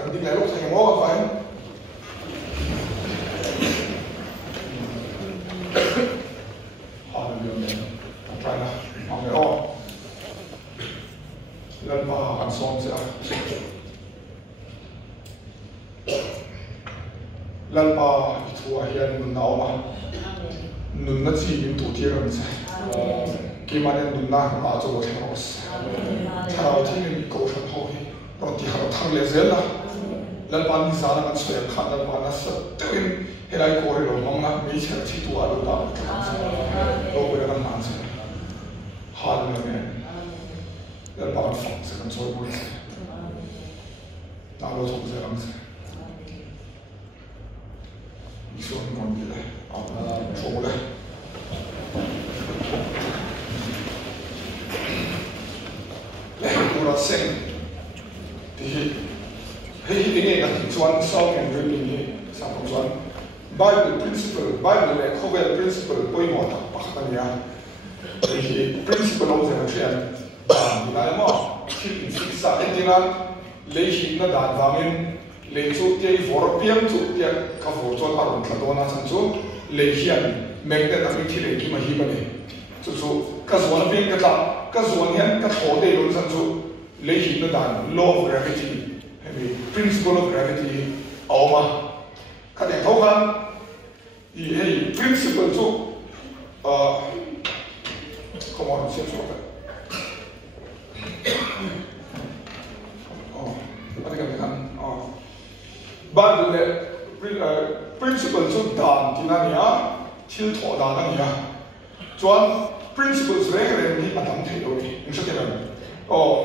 kan ding lai lo sai mo ka fain hallelujah try na ang ero lan pa kan som sa lan pa ithua hian nun na oma nun na chi min tu ti ram sa ki manen nun na ma zo the os thao thi min ko than ho hi ro ti har thang le zel la lan pa ni sa na kan swe khan lan pa na sa tin helai ko ri lo mong na mi cha chi tu a lo da lo ko ran man sa hallelujah lan pa fa sa kan so ko sa na lo so sa ram sa 이수원 관계래 좋으래 레고라생 디 헤이딩에 같은 주안 싸움의 묘미니 사포주안 바이블 프린시플 바이블의 코벨 프린시플 보이모다 박하다니야 이 프린시플 오세는 취한 이나의 뭐 식사 엔딩한 레이히나 단방인 lechu te vorpiam chu te ka vor chon aron thadona chan chu lehian magnet ami thile ki mahi bane chu chu ka zon pin ka zon hian ka thode lo chan chu lehi na dan law of gravity heavy principle of gravity awma ka de thokan I hey principle chu come on say so Bible principle chu dan tinania thil tho dan ania chuan principles reng ni atam thei lo ni inshatiran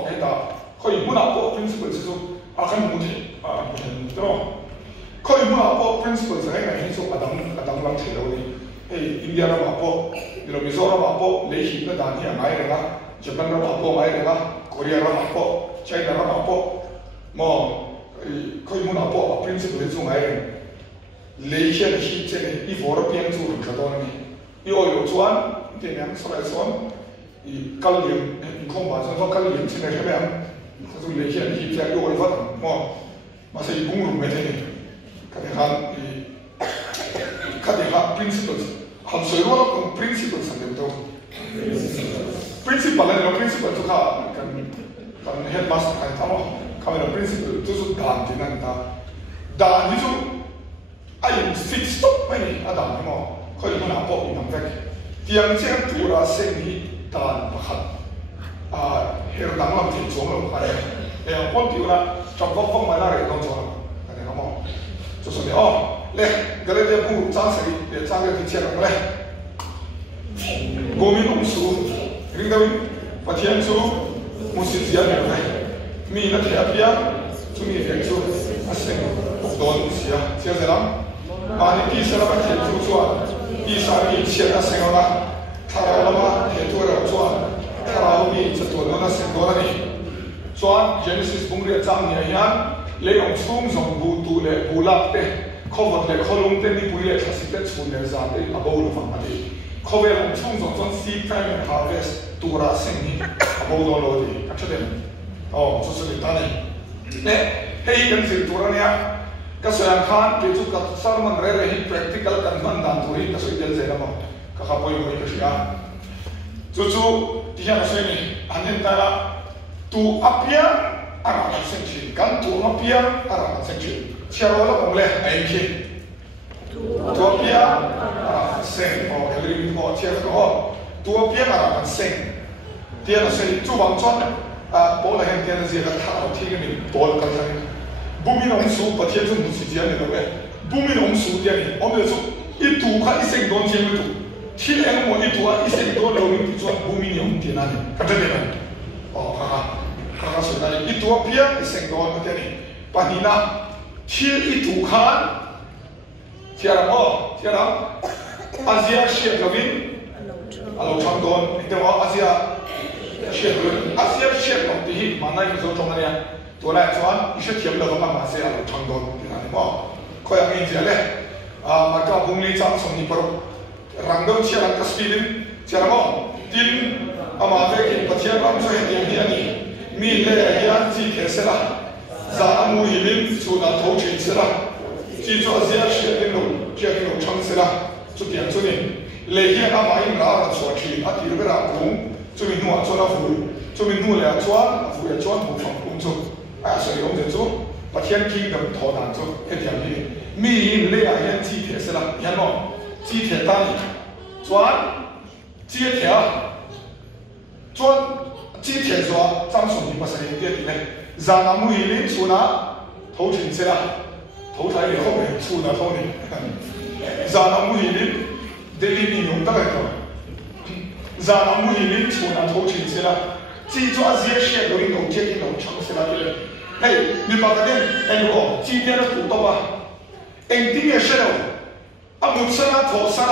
eta khoi muna po principles chu akan mu thi tro khoi muna po principles reng ni chu atam lang thei lo ni ei India ra po dilo Mizoram po lehi na dan hi ngai renga Japan ra po ngai renga Korea ra po China ra po mo khoi mun apo principle chu ngai lehian hi che I European chu ka don ni I oil chuan te nyam sora son I kalium khom ba so kalium che ne hebe chu lehian hi che I oil va mo ma sei bung rum me te ka de ha principles han so ro ko principles san de to principle la principle chu ka kan headmaster kan tamo Kamera principle tu dan tinan dan ni tu ai fix stop mai ada mo khoi mun apo inam vek tiang chen tu ra sen ni dan pakhat her dang lam thi chom lo kha e pon ti ra chok bok phong mai la re don chom ka ne mo chu so le gale de bu cha se de cha ge ti chen lo le go mi nom su ring da win pathian su musit ya ne mi na thia pia chu mi ve chu aseng don sia sia zelam ani ti sara ba thia chu chuan I sa mi sia aseng la thara lama the tu ra chuan thara mi chato na seng do ni chuan Genesis bung ria chang ni hian leong chung zong bu tu le bulak te khowat le kholung te ni pui le thasik te chun le za te abol fang ati khovel chung zong chon seed time and harvest tu ra seng ni abol do lo di achadem so so tani ne hei kan sil turania ka soyan khan ke chu ka sarman re re hi practical kan man dan turi ka so idel zela mo ka ka poi mo ka sia chu tihan so ni anen tala tu apia ara senchi kan tu apia ara senchi charo la komle ai ki tu apia ara sen o elri mo chero tu apia ara sen tihan so ni chu wang chon bố là hiện tiền là gì là thảo thi cái mình bố là cái gì bùi mình ông số bát thiên số một sự tiền này đâu vậy bùi mình ông số tiền này ông bây giờ ít tu khai ít sinh đón tiền mới tu thi em một ít tu ít sinh đón lâu mình tu bùi mình ông tiền này cái gì này kha số này ít tu bia ít sinh đón cái tiền này bạn na thi ít tu khai thi làm Asia share cái gì alo chăm đón cái đó Asia Asia share of the hit manai so chongania to la chuan I should tiam lo ma ma se a chang don ni mo ko ya ngi jale ma ka bung li chang som ni pro rang dong chia ka speedin chia mo tin ama ve ki pathian ram so he ni ani mi le ya chi ke se la za mu hilin su na thấu chuyện xí la chỉ cho riêng chuyện cái nụ trong xí la chút tiền chút này lấy hiện am ai ngã là số chuyện à thì cái nào cũng cho mình nuôi cho nó vui cho mình nuôi là vui là một phần cũng cho所以我们就做把天气的头拿做一点点米类啊现机铁是啦看喏机铁单转机铁转机铁说张属你不是一点点让俺们一零出拿头前去啦头抬以后面出拿头呢让俺们一零得里面用到来个让俺们一零出拿头前去啦记住啊这些都有接近到城市那边嘿你把个店哎我今天的土豆吧em tiếng nghe sao à một sao thọ sao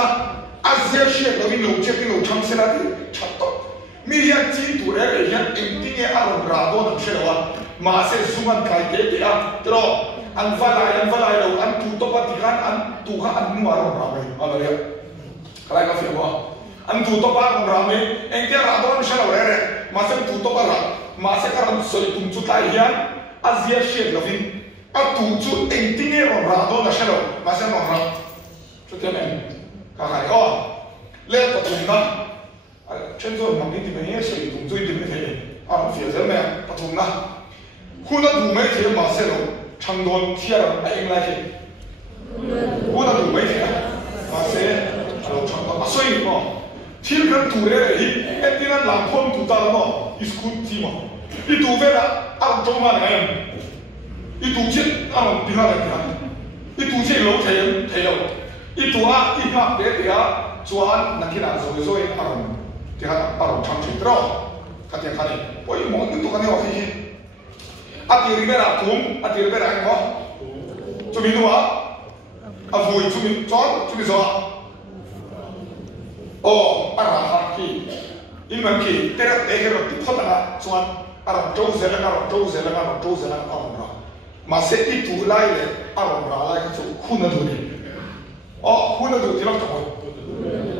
à giờ sẽ có cái lỗ chết cái lỗ trong sao thì chặt tốt mi hiện chỉ tụ ra cái hiện em tiếng nghe à rồi ra đó làm sao à mà sẽ dùng ăn cái gì à đó ăn vài đâu ăn tụ tốt thì ăn tụ ăn mua rồi ra vậy à rồi cái này cái gì ăn tụ tốt ăn ra vậy em tiếng ra đó làm sao rồi mà sẽ tụ tốt ra mà sẽ cái làm sợi tụm chút lại hiện à giờ sẽ là vì à tụ chút em tiếng nghe rồi ra đó là sao mà sẽ nó ra cho thế này cả hai con lên tập trung đó chân rồi mà cái gì mà sử dụng最对的thế à phía dưới này tập trung đó khu nó đủ mấy thế mà sẽ đâu长短贴了anh来thế khu nó đủ mấy thế mà sẽ đâu长短所以嘛贴跟đủ đấy thì em đi làm con đủ ta mà school team mà đi đủ về là ăn trong mà này đi đủ chết ăn đi ra này đi đủ chết lâu thấy đâu一度啊，一下别别啊，转那起来所以啊，这下把龙长吹到，看见，我一摸你都看见我黑黑，啊，第二边啊，啊，第二边来个，做咩弄啊？啊，会做咩转？做咩做？哦，啊，哈去，因为去，这个地破了转，啊，周身了，嘛是一度来了，啊，来个做困难多的。哦，混得都听了懂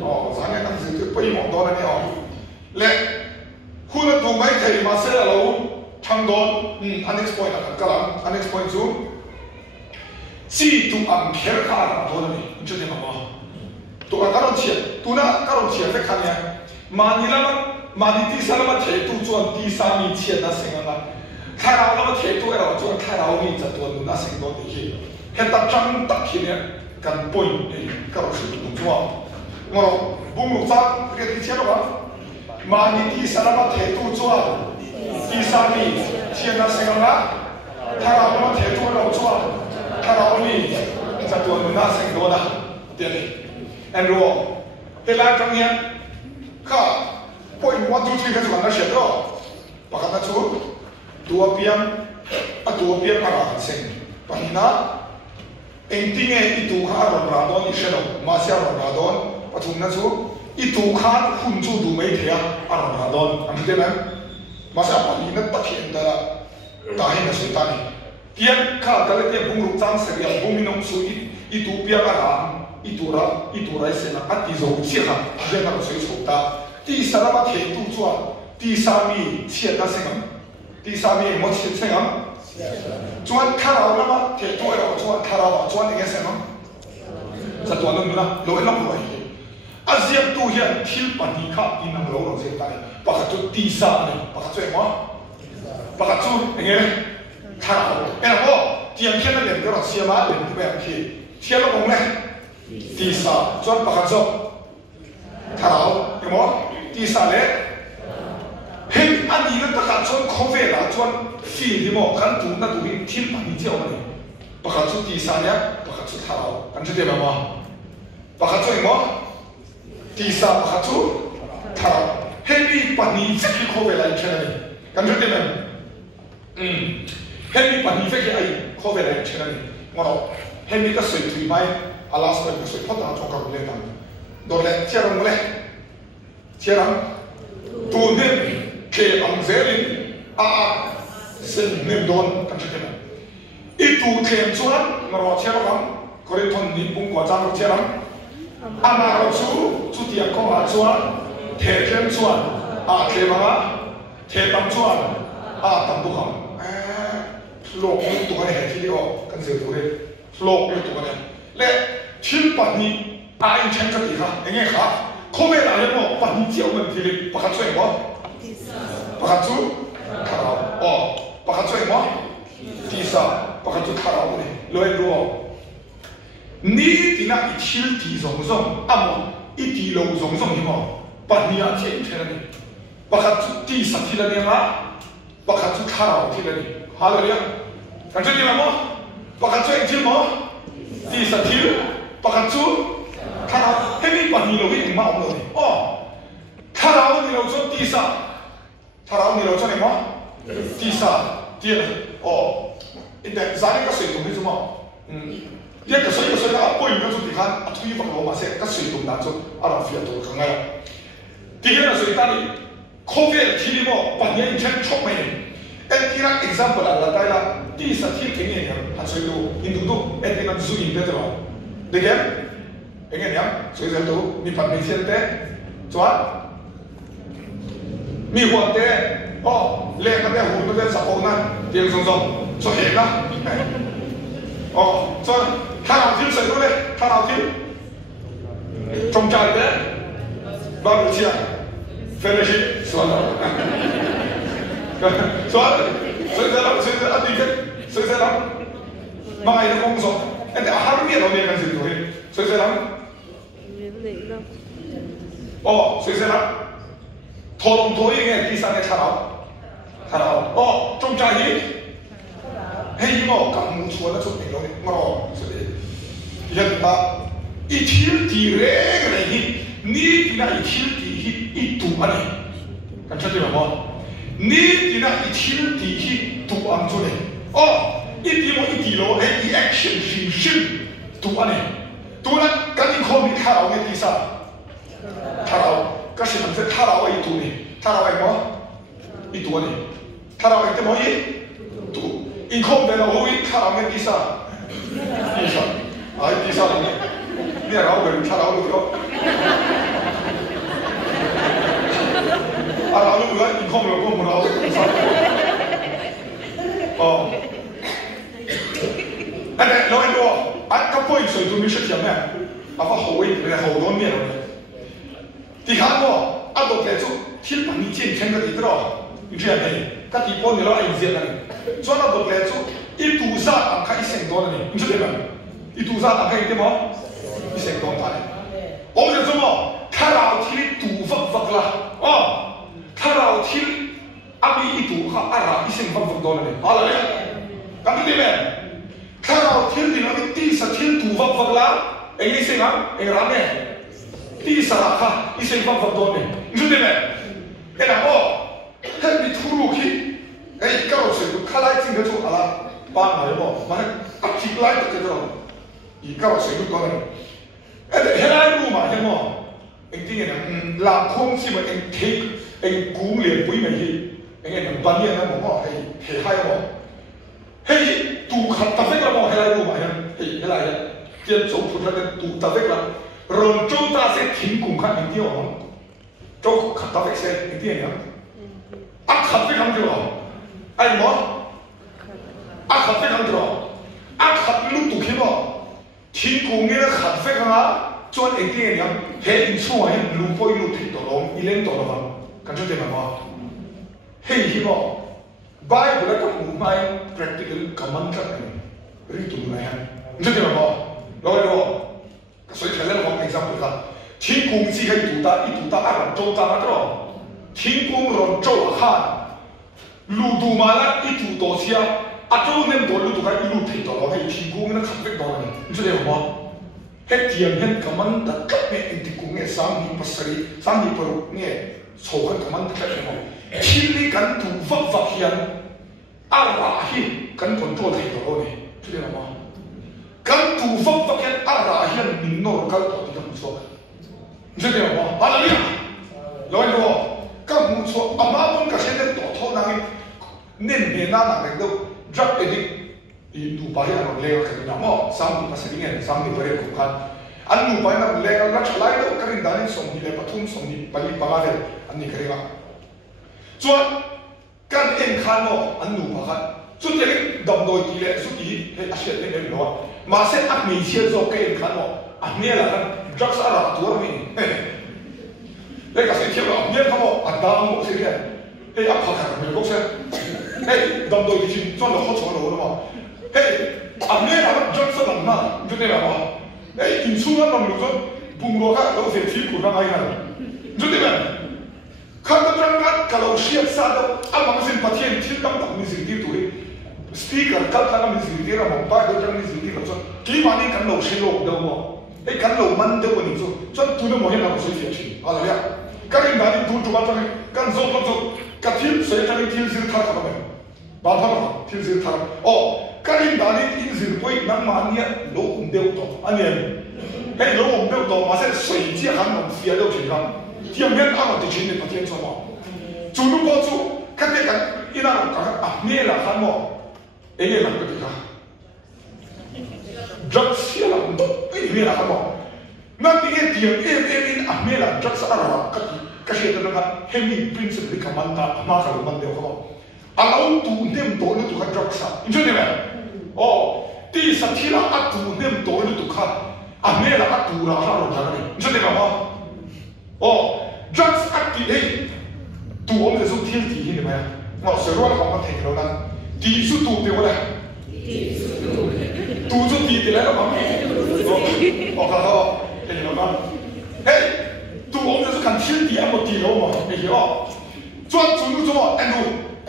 哦，咱那当时就不一毛多了呢哦，来，混得都没睇嘛，写了喽，长短，next point 啊，个人 ，next point 就，只都按片卡多了呢，你知道吗？都按嗰種錢，都那嗰種錢在看呢，嘛你第三那麼睇都做第三米錢那成啊，睇到那麼睇都要做睇到你就多那成多啲去，係得真得去呢。กันปุ่นนี่ก็รู้สึกถูกจ้วงเราบุ้งลูกจ้างเรียนที่เชี่ยวหรอมานี่ที่สารพัดเทตุจ้วงที่สามีเชี่ยนักเสียงละถ้าเราไม่เทตุเราจ้วงถ้าเรานี่จะตัวมันน่าเสียงโดนนะเดี๋ยวนี้แอนรู้เวลาตรงนี้ก็ปุ่นวันจุดที่เขาจะมาเสียตัวปกติชูตัวเพียงอะไรเสียงปะนี่นะIntinya itu kan radon isyarat, masih radon, patung nasu itu kan kuncu dumai dia radon, ambil mana? Masa apa ini nak pakai entah tahin nasu tani. Dia kalau dia bungruk jang serial bunginong su itu biar kan itu rai sena ati zo siapa dia nak suai suta. Di sana mah itu jual, di sami siapa senang, di sami mau siapa senang. Juan karau nama tetu era juan karau juan dengan siapa? Satu orang mana? Lo enak lo ini. Asyik tu yang til panika di nang lo saya tadi. Pakai tu tisa ni, pakai tu apa? Pakai tu ini karau. Enak lo? Tiang kian ada yang orang siapa? Yang berapa ki? Siapa orang ni? Tisa. Juan pakai tu karau. Emak? Tisa le. Hei, ane ini tak kacau kowe lah, cuman feel ni mo kan tu na tu ini tim pani jauh ni, pakatu di sana, pakatu tarau, kan jadi apa? Pakatu ni mo, di sana pakatu tarau, hei pani jadi kowe lah macam ni, kan jadi apa? Hei pani jadi ay kowe lah macam ni, mana? Hei kita suai mai, alas mai suai potong cokar boleh kan? Dorang ciaran boleh, ciaran, tu ni. Ke angzelin sen nemdon kan cakap itu klaim cuan merawat siapa koreton ni pun kuasa siapa anak rasu cuti aku cuan terjem cuan klaim apa tertam cuan tambuhan โลกมีตัวเนี่ยที่เรียกว่ากันเสือตัวเนี่ยโลกมีตัวเนี่ยและที่ปัจจุบันเช่นกันดีค่ะยังไงค่ะเขาไม่ได้เนาะปัจจุบันเจ้ามันที่เรียกประคัตช่วยมั้ยประคัตช่วยข้าวอ๋อประคัตช่วยมั้ยที่สามประคัตช่วยข้าวเนี่ยเลยรู้นี่ที่น่าอิทธิฤทธิ์สงๆอ่ะมั้งอิทธิโลสงๆนี่มั้งปัจจุบันเช่นกันนี่ประคัตช่วยที่สัตย์ที่ละเนี่ยละประคัตช่วยข้าวที่ละนี่ฮาเลลูยากันจะดีมั้ยประคัตช่วยที่มั้งที่สัตย์ที่ประคัตช่วยข้าวให้มีปัจจุบันเราไม่ถึงมาเอาเลยอ๋อข้าวนี่เราชอบที่สัตย์ข้าวนี่เราชอบมั้ยที่สัตย์ที่ละอ๋ออินเดียซานี่ก็สวยตรงนี้ใช่มั้ย一個水啦，杯唔到做地下，推翻我嘛先，個水動難做，阿拉飛到咁樣。地下個水單你 ，COVID 天啲麼，半夜唔清出名。一啲啦 example 啦，大家第十天幾年人係水到，印度都一啲咁水印得啫嘛。你見？幾年人水上到，你拍明顯的，做啊？มีหัวเตะอ๋อเล่นกันได้หุ่นกันได้สับโอนนั่นเตียงทรงๆสวยเห็นนะอ๋อส่วนถ้าเราทิ้งเสร็จแล้วถ้าเราทิ้งจงใจเด้บาร์บีคิวเฟรชส่วนอันนี้ก็ส่วนเรามาไอ้ลูกของส่วนแต่อาหารเนี่ยเราเนี่ยกันสิตัวเองส่วนเราอ๋อส่วนเราทอลงตัวยังไงที่สั่งให้ถ้าเราอ๋อจงใจนี้ให้ยี่ห้อกำมือชวนแล้วชุดเองเราเนี่ยมารอสุดเลยยันตาอีทิลตีเร่งอะไรนี่นี่ที่น่าอีทิลตีอีตัวอะไรกันชัดเจนไหมว่านี่ที่น่าอีทิลตีตัวอันจุดเลยอ๋ออีที่มันอีที่เราให้อีแอคชั่นชิมตัวอะไรตัวนั้นกันอีกคนมีท่าเราเนี่ยที่ซ่าท่าเราก็是มันจะท่าเราไอ้ตัวนี้ท่าเราไอ้หมออีตัวนี้ท่าเราไอ้ตัวหมออีตัวอีกคนเป็นเราอีท่าเราเนี่ยที่ซ่าไอ้ที่ซ่าเนี่ยเราเป็นท่าเราลูกเราเราลูกเราอีกคนเราก็มันเราอ๋ออันนี้เราเห็นว่าอันก็พูดส่วนตัวมีชื่อเสียงเนี่ยอาว่า好一点好多面了ที่ข้างว่าอันตัวเล็กสุดที่ปัจจุบันเช่นกันที่เราอยู่ที่ไหนก็ที่พอเนี่ยเราอินเดียนั่นส่วนอันตัวเล็กสุดอีตัวซาอันค่าอีเซนตัวนั่นนี่ใช่ไหมอีตัวซาอันค่าอีเท่าไหร่อีเซนตัวนั่น我们就说嘛ถ้าเราที่ตัวฟักละอ๋อถ้าเราที่อามีอีตัวข้าอะไรอีเซนฟักตัวนั่นนี่อะไรเนี่ยกันที่ไหนถ้าเราที่นี่เราที่สัตว์ที่ตัวฟักละเอ็งอีเซนอ่ะเอ็งรับเนี่ยที่สระค่ะอีเซนฟังตัวนี่รู้ได้ไหมเอ็นะโอ้เฮ้ยมีทุรุกี้เอ้ยก็เราสื่อข้าไล่จริงก็ถูกอะไรบ้านไหนบ่มันตัดทิ้งไล่ตัดเจออีก็เราสื่อตัวนึงเอ้ยเฮ้ยไล่รู้มาเห็นมั้ยเอ็งที่เนี่ยหลังคงสิมันเอ็งเทคเอ็งกู้เรียนปุ๋ยไม่ใช่เอ็งเนี่ยบ้านเนี่ยนะมั้งเฮ้ยเฮ้ยให้มั้งเฮ้ยตูขัดตะเฟกละมั้งเฮ้ยไล่รู้มาเฮ้ยเฮ้ยไล่เนี่ยเจ้าสมพูดแล้วตูตะเฟกละรอนโจตาเสกทิ้งกุ้งขัดอย่างเดียวมั้งโจขัดตาเฟกเสกอย่างเดียวเนี่ยอักขัดเฟกคำเดียวไอ้หมออักขัดเฟกคำเดียวอักขัดลูกตุกขี้บ่ทิ้งกุ้งเนี่ยขัดเฟกนะจวนอย่างเดียวเนี่ยเห็นช่วยลูกพ่อยลูกทิ้งตัวลงอีเล่นตัวลงมั้งกันจะเจ็บมั้งเฮ้ยขี้บ่ใบบุระกับหมูไม้ practical กับมันกันรีตุนไหนฮะจะเจ็บมั้งเราไปดู所以前面我们 example 啦，天公只係一度阿人做大嗰度，天公人做下，路途嘛啦一度多些，阿做呢多路途係一路提到落係天公呢ขับไปต่อเลย你知道嗎？係點樣咁樣得急咩？天公嘅生意不實，生意不如呢，錯緊咁樣得嘅麼？天呢緊度發現，阿拉希緊คน做提到落嚟，知道嗎？kan tufak pakai arahan minor kal to tidak musuh. Jadi apa? Alamiah. Lawan itu, kan musuh. Apapun kasihnya to to nangi nena nangi itu drug addict itu bahaya orang legal kerana mau sambil pasangnya sambil berikutan. Anu bahaya orang legal nak celai itu kerana dari somni lepatum somni balik bangader anu kerana. Cuman kan engkau anu bahaya สุดที่ดำโดยที่เละสุดที่ให้อาเซียนได้หรอมาเส้นอักมีเชียร์โจเกนขันว่าอันนี้แหละกันดรักษาระตัวนี้เฮ้ยก็เสียเที่ยวเนี่ยเขาบอกอันดามเสียเฮ้ยอักพักกันไม่รู้เสียเฮ้ยดำโดยที่จวนเราเขาชวนเราหรือเปล่าเฮ้ยอันนี้แหละดรักษาระนั่นจุดนี้แหละว่าเฮ้ยอินซูนันมันรู้จักบุ้งโลกะเราเสียที่คุณอะไรกันจุดนี้แหละข้าตรังกันkalau siap sadar apa mesin pasien tidak tak mesin itu speaker kalau tak mesin itu orang mampu kalau mesin itu macam gimana kan lo selok dah mo kan lo mandau ni so tu nak mohon aku sih sih ada ya kan ini dari tu cuma macam kan zon katil saya cari til zil thar apa ni bapa til zil thar oh kan ini dari til zil pun nak mania lo mandau tu ani lo mandau tu masa saya dia kan nak siap lo sih kanที่ยังเห็นอะไรที่ชิ้นในประเทศสมองจูนุโกจูกันเด็กกันอีนั่นกันนี่แหละขันมอเอ็งหลังก็ดีกันจักเสียหลังตุ๊นี่แหละขันมอนั่นที่เอ็งนี่นี่แหละจักสารพัดก็เชื่อกันนะครับเฮมิพรินซ์ลิคามันตามาคัลมันเดียวเขาอาเราตูเนมโตนี่ตุกันจักสาอินเจนี่แหละโอ้ที่สัตย์ที่ละอัตูเนมโตนี่ตุกันนี่แหละอัตูราฮารุจักนี่อินเจนี่แหละว่าโอ้จักอักที่เฮ้ยตัวมันจะสู้ที่ที่นี่ไหมเราเสียรู้ว่าเขามาเทคเรากันดีสุดตัวเดียวเลยตัวสุดดีที่แล้วมั้งโอ้เขาเห็นเรากันเฮ้ยตัวมันจะสู้กันที่ที่อ่ะมันดีแล้วมั้งเฮ้ยอ๋อจวนจูนู้จวนอันนู้น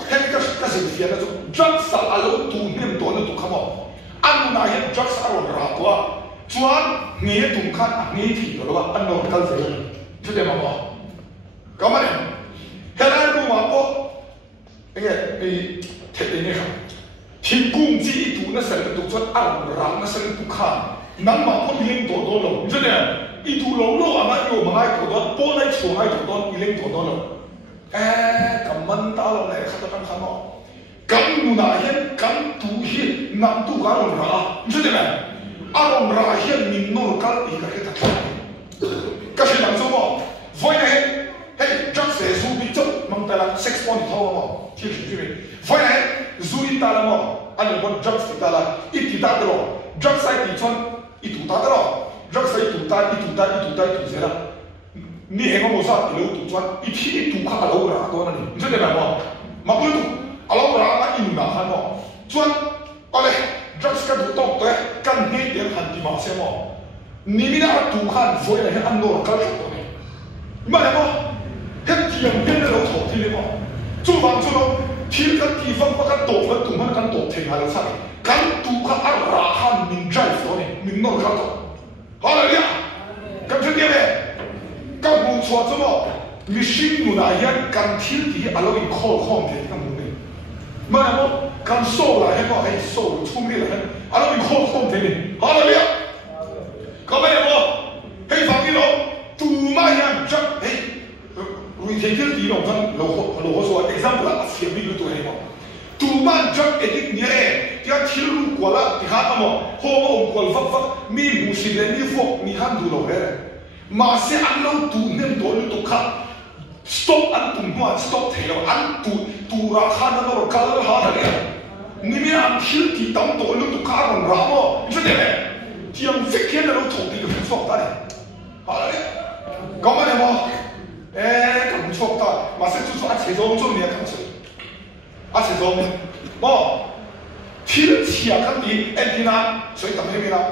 เฮ้ยก็สิ่งที่นั่นจูจักสักอะไรตัวเนี่ยตัวนั้นตัวเขาบอกอันนั้นเห็นจักสักอะไรราตัวจวนเงี้ยตุ่มขันเงี้ยที่เราว่าอันนู้นกันเสียใช่ไหมมั้งก็ไม่เห็นอะไรรู้มั้งก็เงี้ยไอ้เทปนี้ครับที่กุ้งจีตัวนั้นเสร็จตัวจวนอันรังนั้นเสร็จตุ่มขันนั่นมาคนเลี้ยงตัวโตแล้วใช่ไหมอีตัวเราอ่ะมันอยู่มาให้ตัวโตป้อนให้ช่วยให้ตัวโตอีเลี้ยงตัวโตแล้วกับมันตาเราเนี่ยเขาจะทำขนมกันนู่นน่ะเห็นกันตัวเห็นนั่นตัวการร้าใช่ไหมอารมณ์ร้าเห็นมินโนกันอีกอะไรต่างๆก็คือหลังจากว่าวันนี้เฮ้ยจักเสียสูบิจุมันแต่ละเซ็กซ์พอยต์เท่าไหร่ที่ชื่อที่มีวันนี้สูอิตาละมั้งอันนี้วันจักสิตาละอีติตาตลอดจักใส่ติดชนอีตุตาตลอดจักใส่ตุตาเสียละนี่เห็นว่าโมซาอีลูตุชนอีที่ตุข้าเราละตัวนั้นนี่ใช่ไหมมั้งมาพูดเราละมาอินนะฮันมั้งชวนอะไรจักสกัดตุตตัวกันเงี้ยหันที่มาเสียมั้งนี่มีอะไรตุขันวันนี้อันโน้นกันตัวนี้มาเลยมั้งเห็นที่ยังเห็นเราถอดที่เลยมั้งจู่บางจู่เราที่กันที่ฟังว่ากันโตกันตุมันกันโตเท่งอะไรสักกันตุขันอะไรหันมินใจตัวนี้มินโน้นกันตัวอะไรเนี่ยกันเช่นเดียวเลยก็มูชวดจู่มั้งมิชินุนายกันที่ที่อะไรอีกข้อเดียวกันมูนี่มาเลยมั้งกันโซ่ละเห็นมั้งไอ้โซ่ชุ่มนี่ละอะไรอีกข้อเดียวนี่อะไรเนี่ยก็ไม่ได้มั้งให้ฟังนี่เราตูมายังจับเฮ้ยวิธีที่ดีเราท่านเรา说 example 啊เสียบีรู้ตัวเองมั้งตูมาจับเอ็ดเนี่ยที่เขาที่รู้กว่าละที่เขาเอามั้งหัวองค์กรฟักมีมุสลิมมีพวกมีฮันดูเราเลยมาเสียอันเราตูเนี่ยตัวนี้ตัวข้า stop อันตูมา stop เท่าอันตูราคานั่นเราคัลเลอร์ฮาร์ดเลยนี่มีอันที่ตั้งตัวนี้ตัวข้ามันรามั้งใช่ไหมที่ยังฟิกเห็นเราถูกดีกับผู้ชอบได้อะไรก็ไม่ได้มั้งกับผู้ชอบได้มาเสร็จจู่ๆอาเฉยๆจนเนี่ยทั้งสิ้นอาเฉยๆมั้งที่เชียร์กันดีเอ็นดีนะ所以ทำให้มีนะ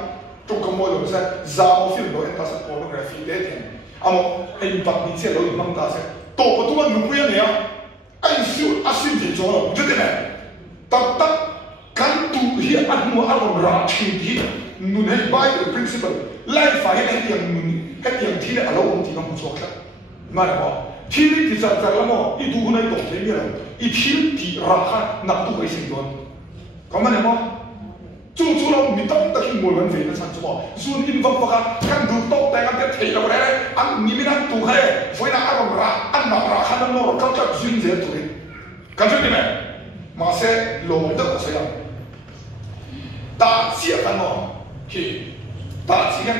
จงกำมวยเลยใช่ซาโมฟิลโดเอ็นตัสโพลกราฟีเด็ดเนี่ยอ่ะมั้งไอ้บัตรนี้เชียร์เราอยู่มั่งตาเสร็จโตประตูมันหนุ่มยังเนี่ยไอ้ฟิวอาศินที่จอร์จุดเนี่ยตัดกันตูเฮียอันมัวอารมณ์ราชินีนุ่นให้ใบเป็น principle ไล่ฝ่ายให้เตียงนุ่นให้เตียงที่เนี่ยเราองค์ที่เราผู้ชอบกันมาเลยมั้งที่นี่ที่จะแล้วมั้งอีดูในตัวเทียนเนี่ยอีที่ที่ราคาหนักตัวไอ้สิ่งนั้นก็มาเลยมั้งจู่ๆเรามีตั้งแต่ที่มวยกันเวนันสันจะบอกส่วนอินฟังฟังกันดูโต๊ะแต่กันจะเที่ยวอะไรอันนี้ไม่นั่งตัวให้ไฟน่าอารมณ์ราอันน่าราคานั่นเราเขาจะซินเสียตัวเองกันใช่ไหมมาเสร็จลงเด็กก็เสียตาเสียกันมั้งที่ตาเสียกัน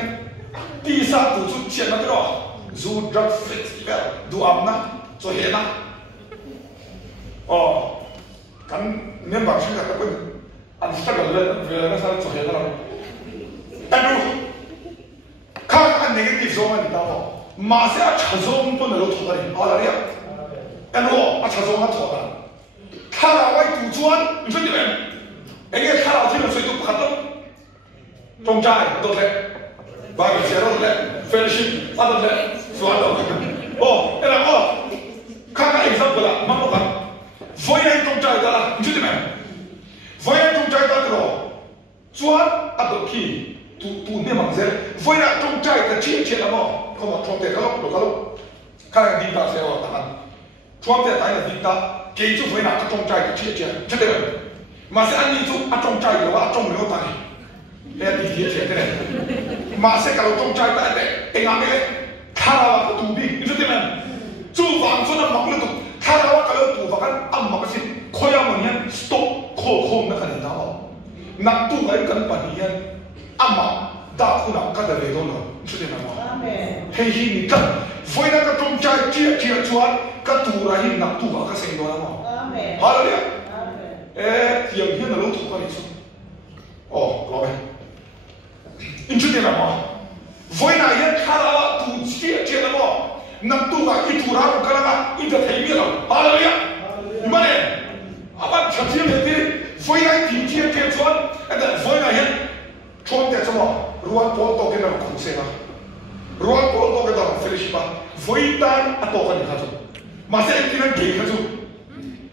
第三组就签了这个如 drug flexible ดูอับนะ做เห็นนะอ๋อก็ kan member shi ka ko an struggle le na sa so he la anu ka an negative zone ni ta bo ma se a chazong to na lo tho da ni ala ria anu a chazong a tho da ka la wai tu chuan ni zhe ni enge ka la thi na sui tu khat to trong trai to le ba ga se ro le fellowship a to le so a to oh era oh ka ka example la ma mo ka voi này trong trời ta là chưa được voi này trong trời ta rồi chuan à được khi tu niệm bằng gì voi này trong trời ta chia là mò không mà trong trời đâu đâu đâu cái này đi ta sẽ vào ta trong trời ta là đi ta cái chú voi này trong trời ta chia chưa được mà sẽ ăn đi chú à trong trời là trong người ta này đi chia thế này mà sẽ cả trong trời ta này anh ăn đấy thà là tu bi chưa được chú vàng chú nó mọc lên tu 타라와 가요 부바간 안 먹으신 코야모니안 스톱 코홈나 가는 나와 낙두가 있건 바니안 아마 다쿠나 가다레도나 주제나마 헤히니까 보이나가 좀 짜지야 지어주한 가두라히 낙두가 가 생도나마 할렐루야 에 영현으로 두건 있어 러베 인주제나마 보이나에 타라와 두지야 지어나마 낙두가 이 두라고 가라가 이제 대미라 할렐루야 이번에 아마 잡지는 애들이 보이나 뒤지에 대주한 근데 보이나 해 좋은데 좀 루안 볼도게나 공세나 루안 볼도게다 펠리시바 보이단 아토가니 가죠 마세티는 게 가죠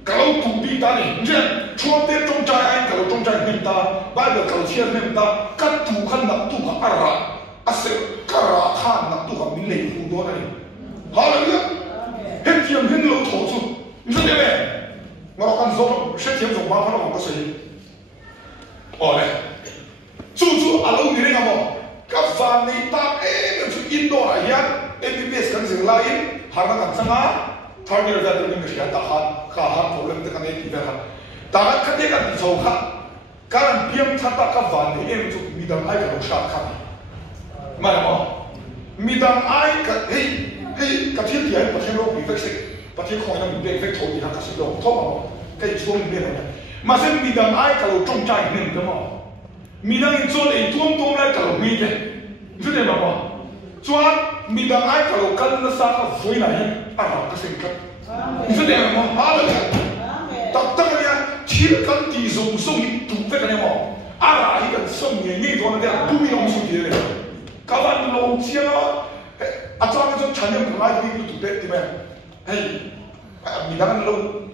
kalau tumbitani 이제 좋은데 좀 자야 kalau 좀 자야 된다 말도 kalau 치야 된다 까투한 낙두가 알아 아세 까라 한 낙두가 밀레 후도나니 할렐루야! 핵기염 핵로 도주. 무슨 때문에? 뭐라고 좀 쉐티엄 좀 마파로 한 것이. 네. 주주 알로니래가 뭐 가파니 딱 그 인도라이야 MBBS 간생 라인 하나 간상아 타르미를 가지고 것이야 다한 프로그램 때문에 기대하. 다가 그때가 저가 가는 비염 타다가 반에 좀 미담 아이가 샤카. 말뭐 미담 아이가 hey cái thiết kế của theo bị vết xịt và thiết khỏi là mình về vết thổi thì nó cả sự đổ thốt vào cái chuông mình này mà xem mình đang ai cả lỗ trong trái mình cái mà mình đang cho để tuông lại cả lỗ mình thế chứ này mà cho mình đang ai cả lỗ căn nó sao cả vui này à cái sinh cách chứ này mà tập tất cả nhà thiết căn thì dùng sung tụ vết cái này mà à cái sung nhẹ nhẹ thôi nó đu mi ông sung gì đấy các bạn lồng chia 아까는 좀 전혀 그만 얘기도 두대 때문에 에이 미당은 로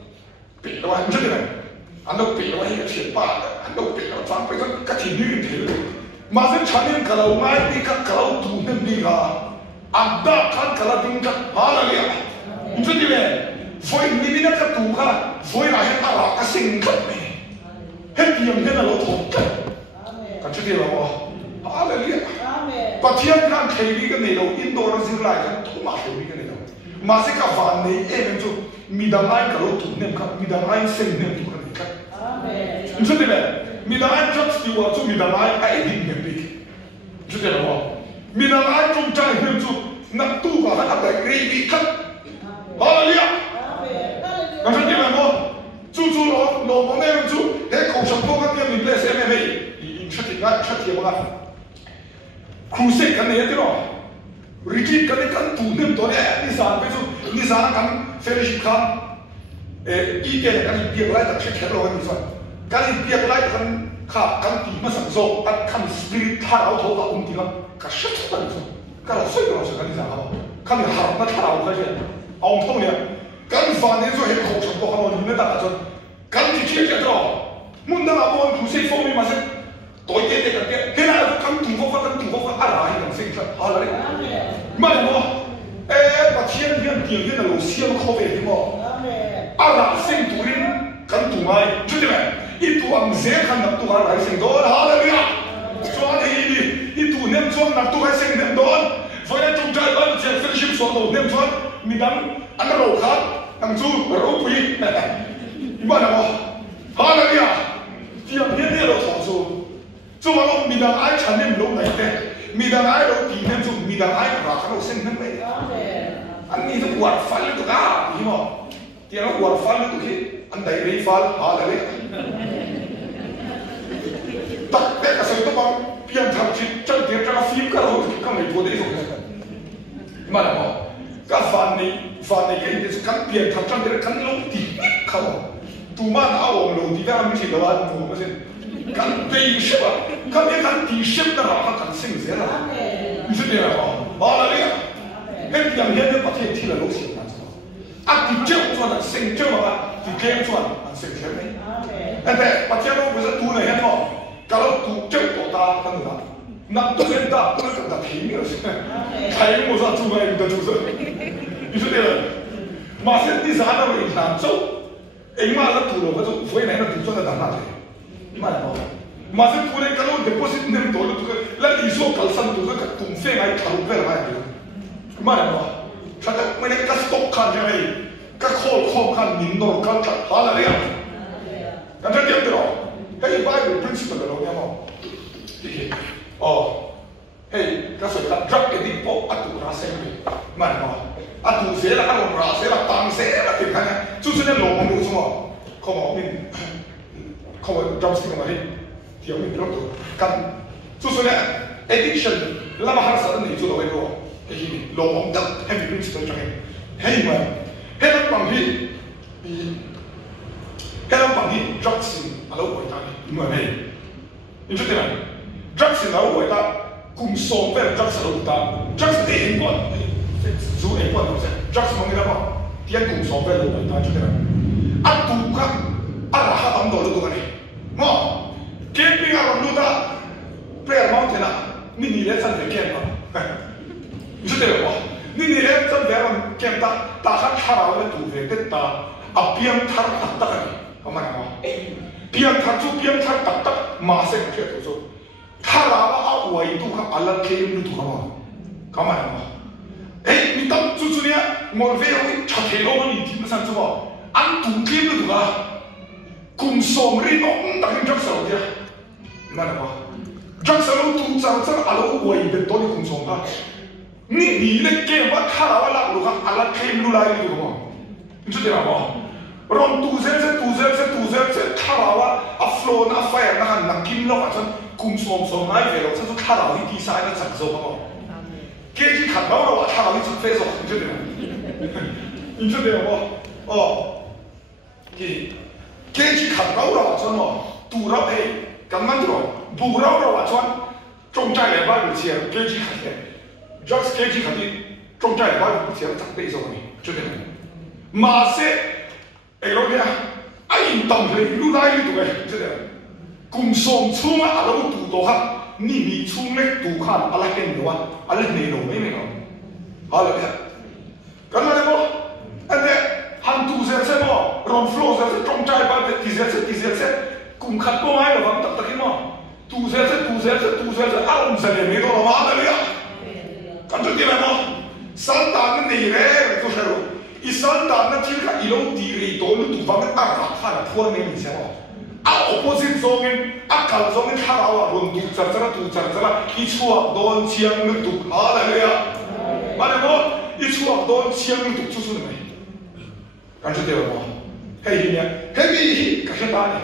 빌려와 힘들네 안도 빌려와 이게 실파 안도 빌려와 장배가 같이 일이 되는 맛은 전혀 가라오 마이니까 가라오 두는 네가 안다 간 가라 딩가 할렐루야 힘들네 foi 미미나 가 두가 foi 나 해라 가 생각네 핵기염 해나로 돕다 같이 되라고 할렐루야 Patian kan khairi ka nei lo indoor zing lai kan thuma khairi ka nei lo ma se ka van nei em chu midamai ka lo tu nem ka midamai seng nem tu ka nei ka amen nchute be midamai church ti wa chu midamai a edin nem be nchute lo midamai chung chai nem chu nak tu ka ha da grei bi ka hallelujah amen nchute be mo chu lo mo nem chu he ko sham ko ka ti mi bless em be nchute ga nchute mo la crusade kan này thế nào retreat kan này kan tu nem to này nisan bây giờ nisan kan fellowship kan ý kiến kan biếc lại tak check rồi nisan kan biếc lại kan ti mà sang zo kan spirit thả áo thô cả ti kan ka shit ta nisan kan là soi rồi kan nisan kan har na thả áo cái gì áo thô này kan van này rồi hết khổ sắp có không nhìn ta cho kan ti check rồi muốn đang làm crusade for me mà sẽ tôi thấy cái này là căn tùng phong à lại làm sinh thật à lại mà nó bắt thiên tiền là lỗ xiêm khó về đi mà à lại sinh tụi căn tùng ai chứ gì vậy ít tụi ăn dễ khăn nạp tụi lại sinh đó à lại à cho anh đi ít tụi nem cho nạp tụi lại sinh nem đó với anh trong trái anh sẽ fellowship số đầu nem cho mình đang ăn rau khác ăn chú rau bùi mà nó à lại à tiền là thọ số chúng ta nói midang ai chăn nem lông này thế, midang ai đâu tìm nem chúng midang ai ra cái đâu sinh nem vậy, anh ấy nó quạt phá lên tụi cả, hiểu không? thì nó quạt phá lên tụi kia, anh đầy đi phá hả là đấy tắc đấy cả sự đó bằng biên thằng chỉ chân tiền ra phim cả rồi các người vô đấy rồi mà là bảo các fan này cái gì các biên thằng chân tiền các lâu thì không tụ mà áo ông lâu thì ra mình chỉ là ăn ngủ mà xem các tây ship à các cái các tây ship đó là các sinh gì là như thế nào bảo là đấy cái điểm hiện cái phát hiện là lúc gì à thì chưa cho là sinh chưa mà thì game cho là sinh thế đấy anh thấy phát hiện nó bây giờ tu này hết rồi kalau tu chưa tổ ta cái nữa nằm tu lên ta tôi cần ta thấy nữa thấy một số tu này người ta tu rồi như thế này mà sẽ đi ra đâu để làm sao anh mà là tu rồi cái chỗ với này là tu cho là làm gì mà là mà sẽ tu lên kalau deposit nem tổ là là đi số kalau sang tu cái tung phê này thằng phê là gì mà là chắc là mấy cái stock khăn như này cái khô khăn nhìn nó khăn chặt hả là đấy cái thứ tiếp theo cái Bible principle là đâu nhá hey cái sự là drug addict bộ ắt tụ ra xem đi mà ắt tụ sẽ là ăn lồng ra sẽ là tăng sẽ là tiền cái này chú sẽ nên lồng được không không không drug stick mà đi thì ông mình drug tụ căn chú sẽ là addiction làm hàng sản này chú đâu ấy rồi cái gì lồng đậm heavy principle cho em hey mà hey nó bằng gì hey nó bằng gì drugs ở đâu vậy ta mà này như thế này drugs ở đâu vậy ta cùng sống với drugs ở đâu ta drugs thì anh quan dù anh quan đâu chứ drugs mà người ta bảo thì anh cùng sống với đâu vậy ta như thế này anh tu khác anh là hát âm đồ đâu này mà camping ở đâu ta prayer mountain à nini lẽ sang về camp à như thế này bảo nini lẽ sang về camp ta hát hát vào cái tu về cái ta à biếng thắt tắc này không phải không biếng thắt chú biếng thắt tắc mà sẽ cái thứ số thà là áo quầy tu khác ăn cái gì tu không phải không ấy mình tâm chú chú này ngồi về rồi chặt hết luôn mình thì nó sang chú bảo ăn tu cái gì tu cả cùng sống đi nó cũng đang trong sầu kia mà là trong sầu tu sang sang ăn quầy bên đó đi cùng sống ha ni lấy cái mà thà là ăn lúc khác ăn cái gì lại tu không như thế nào ron tu zel tharawa a flow na fire na han nakim lo ka kum som nai ve lo chu tharawi ti sai na chak zo ma ke ji khat ba lo tharawi chu fe zo ju de ju de mo ke ji khat ba lo chu no tu ra e kam man ro bu ra lo chu trong trai le ba lu chi ke ji khat just ke ji khat ni trong trai le ba lu chi chak pe zo ni ju de ma se rồi nha, anh tầm thì lúc này tụi cái thế này, cùng sống chung á, ở đâu tụ đồ khác, nị chung lấy tụ khác, ở lại cái gì đó, ở lại này đồ mấy nó, hả lại thế, cái này đâu, anh đấy, han tụ sẽ mà, ron flow sẽ trong trái ba cái tí sẽ, cùng khát bao ai là vẫn tập cái mà, tụ sẽ, ông sẽ làm mấy đồ mà ở đây à, cái thứ này mà, sáng tạo cái này đấy, tôi thấy rồi. Isan ta na til ka ilo tiri to lu tu vang a ra kha na phor me ni se mo a opposite zongin a kal zongin tharawa ron tu chara I chuak don chiang lu tu hallelujah mane mo I chuak don chiang lu tu chu chu nei kan chu de mo hei hi nya hei hi ka kha ta ni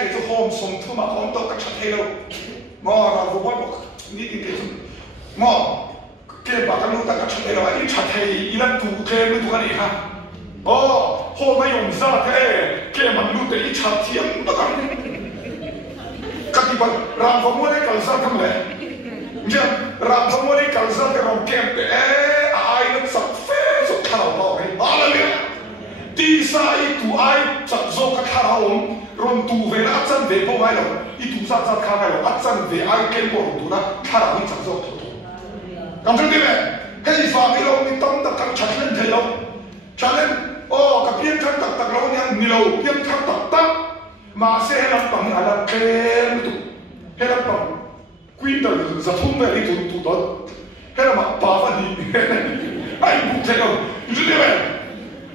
ke chu hom som thu ma hom to ka chat hello mo ra ro bo ni tin ke chu mo cái bà con lúc ta cắt chặt là ít chặt thì ít lần tu thêm lúc tu cái này ha, hôm nay dùng ra thế, cái mà lúc đấy ít chặt thiếm đó cả, các bạn làm phong mua đấy cần sao thằng này, chứ làm phong mua đấy cần sao cái lòng kem để ai nó sập phê sập thảo bảo cái, hallelujah, đi sai tu ai sập zo các thảo ông, rồi tu về ắt chân về bao ngày rồi, ít tu sát khang ngày rồi ắt chân về ai kem bộ tu đó thảo mình sập zo cảm thấy thế này, cái gì phàm cái lâu mình tâm tập các chặt lên thầy lâu, chặt lên, các biên thắc tập lâu nha, nhiều biên thắc tập mà sẽ làm bằng là kèm tụ, hay làm bằng quy tắc giải thông về đi tụ đó, hay là mà bà phát đi, anh buộc thầy đâu, như thế này,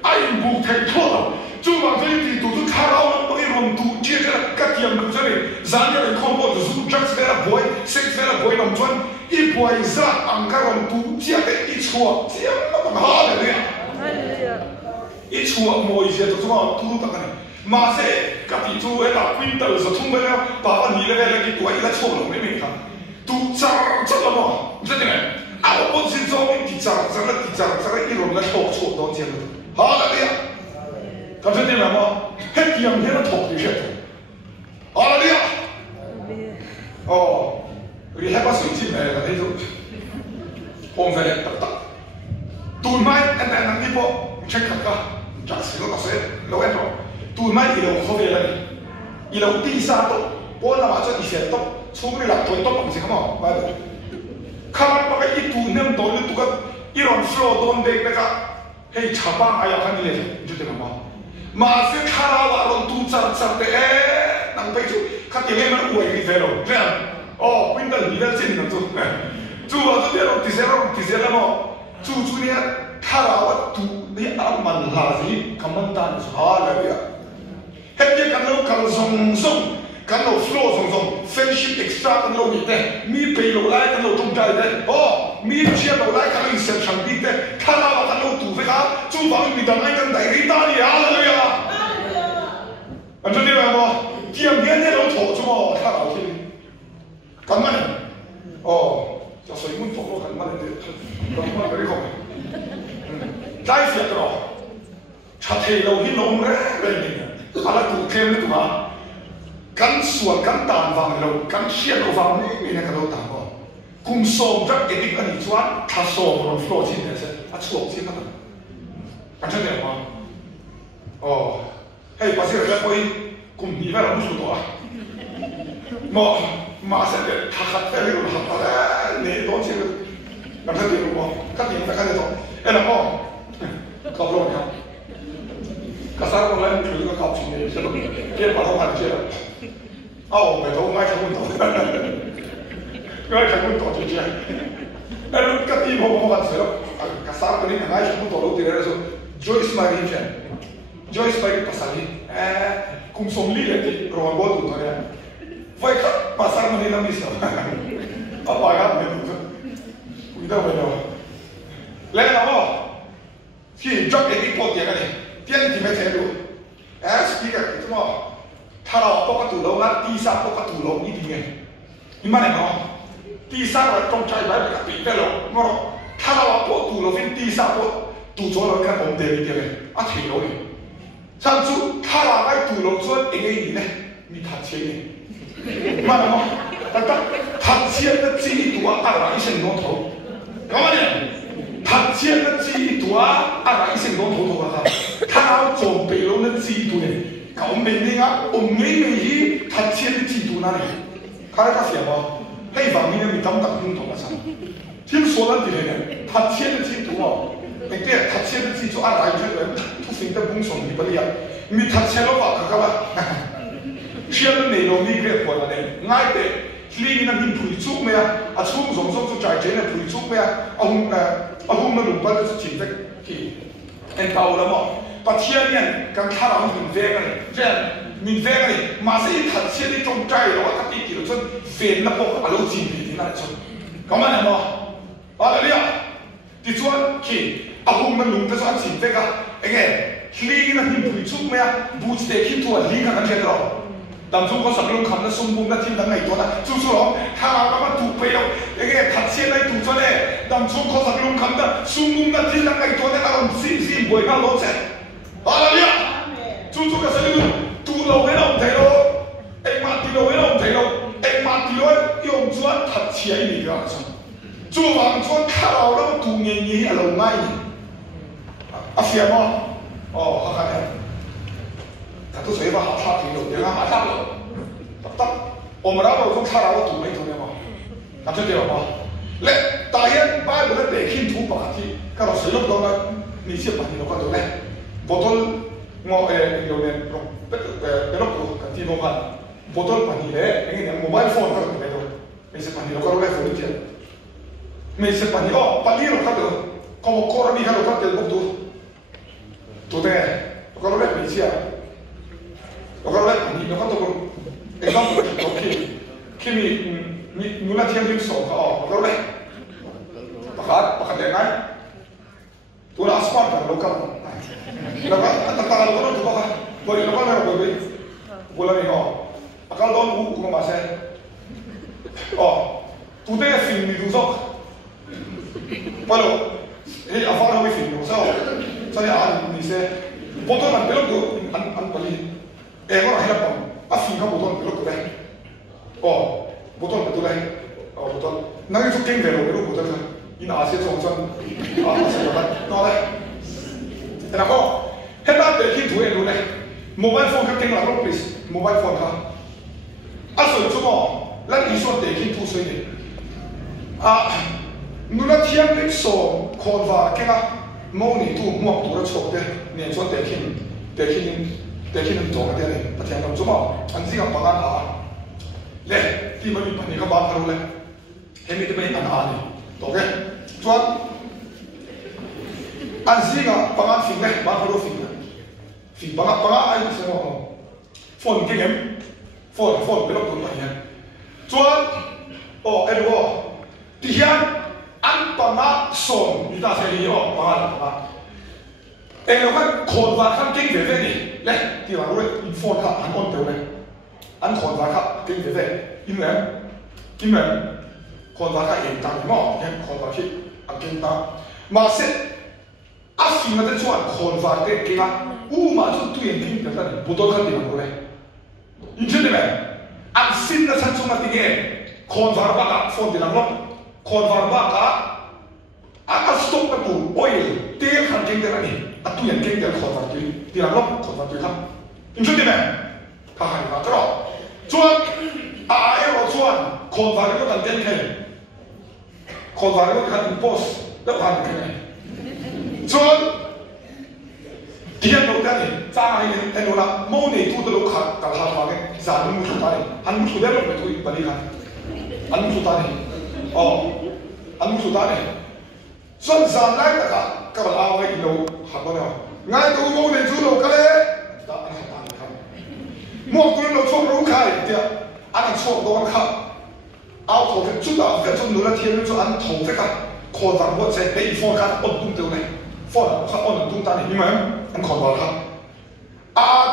anh buộc thầy thua, chú bảo thầy thì tụ thà đâu nó mới làm tụ chia ra các tiệm được thế này, giá như là combo tụ giúp just về là boy, sex về là boy làm chuẩn. I boy za ang karon tu chia cái ít chua chia nó bằng hả đấy ít chua mồi gì đó chúng ta tu tất cả này mà sẽ các tỷ chú ấy là quên tờ rồi thung bên đó bà con nhìn lại cái tuổi là chua lắm đấy mình không tu chả chắc là mà thế này áo bông xin cho mình thì chả là 이런 거 chua đó chứ hả là đi à cảm thấy thế nào mà hết tiền hết nó thọc đi hết hả là đi à 우리 해봤어 있지 내가 해줘 홈페이지 딱딱 둘만 엔다는 이거 체크할까 자 쓰고 갔어요 로엔로 둘만 이런 코비라니 이런 디사도 보나 맞아 이세도 충분히 돈도 검색하면 맞아 카마바가 이 두명 돈을 두가 이런 플로 돈데 내가 헤이 차방 아야 하니래 이제 뭐 마스 카라와로 두짜짜데 낭배주 카티메만 우에기 베로 그냥 winter 이럴 수 있는 또 주어도 대로 디세라 뭐 주주냐 타라와 두니 아만 하지 가만단 하라야 핵게 간로 갈송송 간로 플로 송송 friendship extra 간로 밑에 미 베이로 라이 간로 동자이데 미 치아로 라이 간로 인셉션 밑에 타라와 간로 두베가 주방 미당하이 간 다이리다니 할렐루야 안전히라 뭐 디엠게네로 도주모 타라오케 간만에 자 소이문 쪽으로 간만에 간만 그리고 라이프야 들어 차태로 희농을 해 알아 두 때문에 두마 간 수와 간 단방으로 간 시야로 방을 이내 가도 다고 kumsom rất cái định anh chuan thà sổ rồi flow trên này sẽ chuộc trên nó anh thấy được không hay bác sĩ là coi cùng đi vào làm số đó mà sẽ để thà khát phải rồi học là để đó chứ anh thấy được không các điểm phải cái gì đó em làm không học rồi nhá các sáng hôm nay thử cái học trình này sẽ được kia bảo không hẳn chưa mày đâu ngay không懂ngay không懂就这အဲ့ကတိဘောဘောကဆိုကစားကနေငါ့ရှုံးတော်လို့တည်းရဆို Joyce Marie Chen Joyce Marie pasali cum som lile de robot do né vai passar na missão apagar mesmo cuidado melhor leva ó que joga ele pode ter ali tem que meter do speaker que tu ó thà đó bóc cái tủ lâu lá đi xa bóc cái tủ lâu như thế này nhưng mà này nó đi xa rồi trong trái lại bị bị cái lỗ nó thà đó bóc tủ lâu viên đi xa bóc tủ chỗ nó cái ổn định như thế này thì rồi sang chú thà là cái tủ lâu chỗ anh ấy gì này mi thật chết này mà nó thật thật chết nó chỉ tủ à lại sinh nó thấu các bạn nhỉ thật chết nó chỉ tủ à lại sinh nó thấu thấu cả thà đó chuẩn bị lâu nó chỉ tủ này cậu mình đi ngã mình gì thật chết nó chỉ tủ này khai cái gì màให้ฝั่งนี้มีตั้งตั้งหุ่นตัวมาสั่งที่ส่วนนั้นที่เนี่ยทัดเชียนที่ตัวไอ้เด็กทัดเชียนที่ตัวอะไรเช่นนั้นทุกสิ่งที่บุ้งส่งที่บริยามีทัดเชียนแล้วว่าก็ว่าเชียนในโลกนี้เรียกว่าอะไรง่ายแต่ที่นี่นั่นมีผุยชุกไหมอ่ะชุกส่งจุใจเจนผุยชุกไหมเอาหุ่นมาหลุดไปแล้วจะจิตได้กี่เอ็นเก่าแล้วมั้งปัจเจียนเนี่ยการฆ่าเราหินเวกันเช่นมีเวกันมาสิทัดเชียนที่จงใจแล้วว่าถ้าตีกี่เราจนเฟนนับพวกอารมณ์จริงที่นั่นจนก็มันเนี่ยมั้งอะไรเนี่ยที่ชวนกี่เอาหุ่นมาหลุดไปจนจิตได้กันเอ้ยที่นี่นั่นมีผุยชุกไหมบูชเด็กที่ตัวลิงกันเช่นเราดำชุ่มก็สักลงคำนั้นสมบูรณ์นั่นที่นั่นไหนตัวนั้นจู่ๆหรอถ้าเราก็มาถูกไปแล้วเอ้ยทัดเชียนในถูกซะเลยดำชุ่มก็สักลงคำนั้นสมบูรณ์นั่นที่นั่นไหนตัวนั้นอารมณ์ซีบวยกันล้มเสร็จอะไรเนี่ยจู่ๆก็สักลงตูเราให้เราเทโลเอ็งมาตีเราให้เราเทโลเอ็งมาตีเรายอมชวนทัดเชียนนี่ก็ใช่จู่ๆหวังชวนข้าเราแล้วตูเงี้ยอารมณ์ไม่อาเฟียมั้งเขาขัดเนี่ยแต่ตัวสวยว่าหาท่าทีเราเดี๋ยวหาท่าเราตับ我们那个从ข้าเราตูไม่ถูกเนี่ยมั้งนั่นจะเดียวมั้งและตายยังบ้านเราเด็กขึ้นถูกปากที่ข้าเราสวยลบลงมามีเชี่ยวปากที่เราก็ตัวเนี่ยบอทงออยู่เนี่ยเป็นรถกูกันที่โรงพยาบาลบอทปากนี่เลยอย่างเงี้ยโมบายโฟนก็ตัวเนี่ยไม่ใช่ปากนี่เราก็รู้ได้โฟนเดียวไม่ใช่ปากนี่ปากนี่เราก็ตัวเขาบอกโครามีเขาเราก็เดินบุกตัวเนี่ยเราก็รู้ได้ไม่เชี่ยวเราก็รู้ได้ปากนี่เราก็ตัวเอ็งต้องโอเคที่มีมูลนิธิที่ส่งเขาเราก็รู้ได้ประกาศยังไงตัวลาสปอนด์เราก็ แล้วก็ตาเราก็ต้องถูกป่ะบริเราก็ไม่เอาไปบุลานี่อ๋อakal don u ko ma se tu te film ni du so palo he afara we film so sa ya ni se botón an pelo an pali e ko ha pa a film ka botón pelo ko dai botón betul dai botón na ni so king de lo botón ka ina ase so so ase ka no dai ena ko he ta de ki tu e lo dai mobile phone ka king la lo please mobile phone ka aso chumo la ni so de ki tu so ni nuna thiam lik so khonwa kenga mo ni tu mo tu ra chok de ne so de kin to de ne pathian kam chumo an ji ga pagan a le ti ma ni pani ka ba tharu le he mi de pani an a ni to ke chuan an ji ga pagan fin le ba tharu fin paga ai se mo phone ke ngem phone belok tu pa hian chuan edo ti hian an panga son ni ta se ni panga elo kan khon wa khan king ve ve ni le ti wa ro in phone kha an on te le an khon wa kha king ve ve in le khon wa kha en ta mo hian khon wa khi an king ta ma se a fi ma te chuan khon wa te kinga ma chu tu yen king ta ni bu to khan ti ma le Incideme, ang sin na sa sumatingin, konvarba ka, phone din ang lop, konvarba ka, ang stop na po, oil, tiyak ang king din ani, at tuyan king din konvarba din ang lop, konvarba ka. Incideme, kahay ka, pero, chuan, ayaw chuan, konvarba ko tan din kayo, konvarba ko tan post, dapat kayo. Chuan, Diyan lo kan ni, sama ini enola mau ni tu tu lo kah kalau hal macam zaman musuh tani, an musuh dia lo betul balik kan, an musuh tani, an musuh tani. So zaman lain tak kalau awak ini hak mana? Ngai tu mau ni tu lo kale, tak an tani kan. Mau tu lo cok lo kai dia, an cok doang kan. Awak tu kan sudah kan tu nula tiada tu an tahu kan, kau tak buat saya pay phone kan, on tu ni. phone kan on tu tani, ni mana? An konvar ka.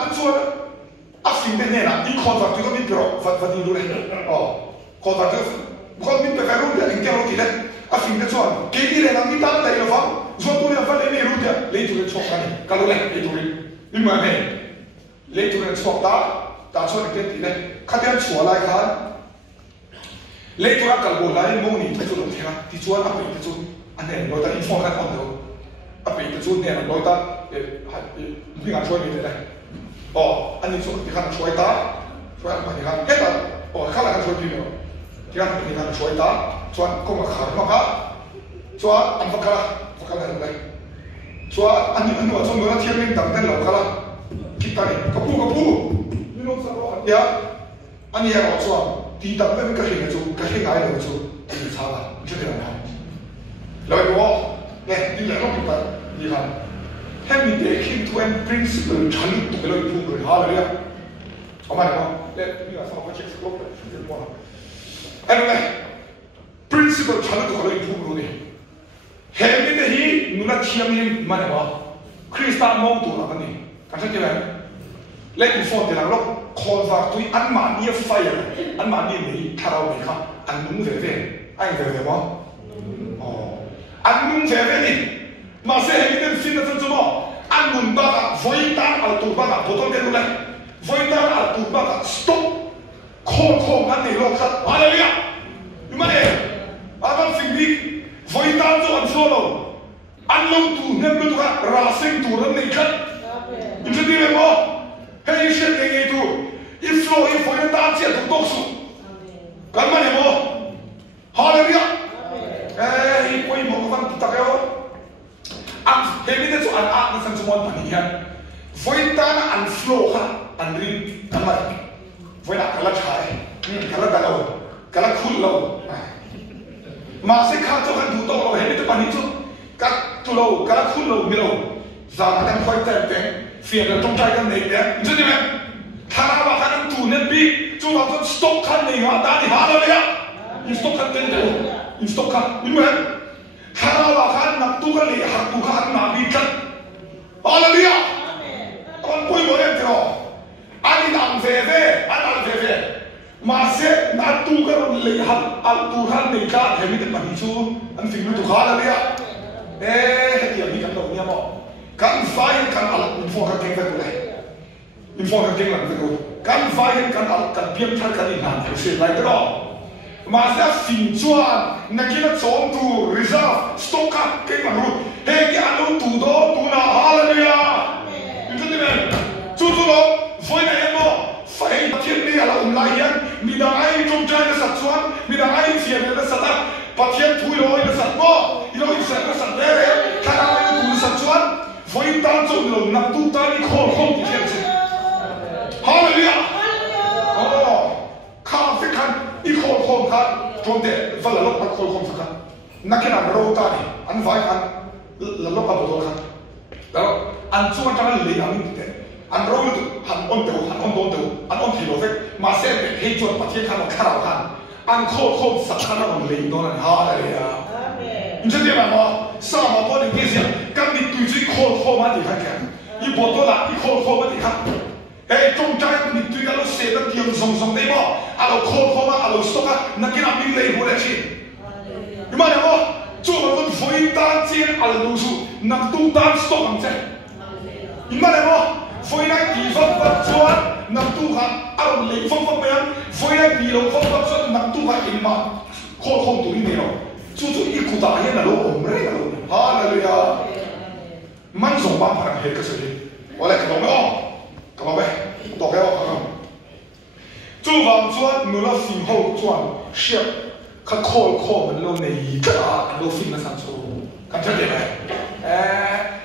Den chuan a fin de nena in konvar tu ko min pro fa din lu le. Konvar tu ko min pe ka ru ya in ke ro ki le. A fin de chuan ke ni le na mi ta la yo fa. Zo tu le fa le mi ru ya le tu le chok ka ni. Ka lu le le tu le. Ni ma me. Le tu le chok ta chuan ke ti le. Ka dia chua lai ka. Le tu ra ka bo lai mo ni tu chu lo thia. Ti chuan a pe ti chu an ne lo ta in phone kan on do. A pe ti chu ne lo taนี่งานช่วยมีได้อันนี้ช่วยที่การช่วยตาช่วยอะไรกันเอ๊ะข้าราชการช่วยพี่เนาะที่การช่วยตาช่วยก็มาขายมากช่วยอันฟักอะไรอะไรช่วยอันนี้ว่าช่วยเมื่อเที่ยงนี้ต่างกันเหล่ากันละคิดตาเนี่ยกระปูนี่น้องสาวเดี๋ยวอันนี้เราช่วยตีตับไม่เป็นกระเทียมจูกระเทียมไหนเราจูตีชาละไม่ใช่เรื่องนั้นแล้วไอ้ว่าเนี่ยนี่แหละต้องเป็นแบบนี้ครับให้มีเด็กคิดว่า principle ฉันถูกเลยพูดเลยฮะเลยอ่ะเอามาเนี่ยเล่นนี่อ่ะสอบไปเช็คสกุลเลยเรียนว่าเอ็นเลย principle ฉันถูกเลยพูดเลยเห็นมีแต่ที่นุนักเทียมนี่มาเนี่ยว่าคริสต์มองตัวเรากันนี่กันใช่ไหมเล่นฟอนต์ที่หลังเราคอนวาร์ตุยอันมาเนี่ยไฟอันมาเนี่ยนี่ถ้าเราไม่ครับอันนุ่งเว่ไอ้เว่วะอันนุ่งเว่นี่มาเสียให้มีแต่สิ่งนั้นจะมาอันนุ่นบ้าไฟตาอัลตูบ้าพอต้องเดินเลยไฟตาอัลตูบ้าสต็อปโค้งอันนี้โลกสัตว์อะไรเนี่ยยังไงอันนั้นสิ่งนี้ไฟตาตัวอันโซโลอันลงตัวเนี่ยมันตัวราซิงตัวนั้นนี่ครับมันจะดีไหมมั้งเฮ้ยเชื่อยังไงตัวอีฟโลอีไฟตาเจ้าตัวตกสุดกันมาเนี่ยมั้งฮาเลลูยาอีกคนบอกว่าตะเกียบอันเฮมิเดชอันอาร์ตสันสมอนปนิยันไฟตาอันฟลูค่ะอันริมกันมาไฟตากระลักชายกระลักกันเรากระลักคุณเรามาเสกข้าเจ้ากันดูโตเราเฮมิเดปนิจุกัดตัวเรากระลักคุณเรามีเราจางแต่ไฟแต่เสียงเราต้องใจกันเนี่ยจริงไหมถ้าเราคันตูเนี่ยบีจู่เราต้องสต็อกคันเนี่ยตาที่หาเราเนี่ยอินสต็อกคันเต็มตัวอินสต็อกคันนี่ไหมถ้าเราคันนักตู้กันเลยหักตู้คันมาบีกัน Hallelujah. Con quay bố em theo anh làm về anh làm về mà sẽ đã tu cái lấy hạt ăn tu hạt để cả thì mình được bằng chú anh phim tu khá là đấy hết tiền đi cầm đầu nha mò cầm phải cầm ăn mình phong cái kinh tế này mình phong cái kinh là cái gì cầm phải cầm ăn cầm biếng thay cái gì làm thì sẽ lại cái đó mà sẽ phim chuan nãy kia nó chọn tu reserve stock up cái mà luôn hey cái anh tu đó tu na hallelujah mình thấy thế chú đó với này em mò phải thiên đi là lại hiện mình đang ai trong trái nó sạch chuan mình đang ai phiền nó sạch á bắt thiên thui rồi nó sạch mò rồi sạch nó sạch đấy khai ai tu sạch chuan với tan trong lòng nằm tu tan đi khổ không thì thiên chứ hallelujahข้าฟิกันอีโคลคมกันตรงเด็ดวันละลบอันโคลคมสักกันนักกินอันโรตานี่อันไว้กันละลบอันโรตกันแล้วอันช่วงจังเลยอันนี้เด็ดอันโรตหันอ้นเต๋อหันอ้นโดนเต๋ออันอ้นทีโรเฟกมาเส้นเป็นให้จวนประเทศขันของข้าเรากันอันโคลคมสักกันแล้วมันเลยโดนอันฮาเลยอ่ะ你这点嘛，上马坡的电视，刚你对最โคลคมมาดี看看，一波多啦，一โคลคมมาดี看。中間你對嗰度寫得嚴重重啲喎，阿路 call 啊，阿路 stop 啊，那幾那邊嚟冇得錢。點解嚟喎？做乜都非單間阿路數，那都單 stop 咁啫。點解嚟喎？非那地方不轉，那都係阿路地方不咩？非那地路方不轉，那都係點嘛 ？call 對你咯，做一股大煙阿路唔嚟阿路，哈利路亞，滿上班拍係個事，我嚟講咩？咁啊咩？讀嘅我講，做房轉冇得先後轉，是佢 call มัน攞你㗎，攞 film มาสั่ง做，咁即係點咧？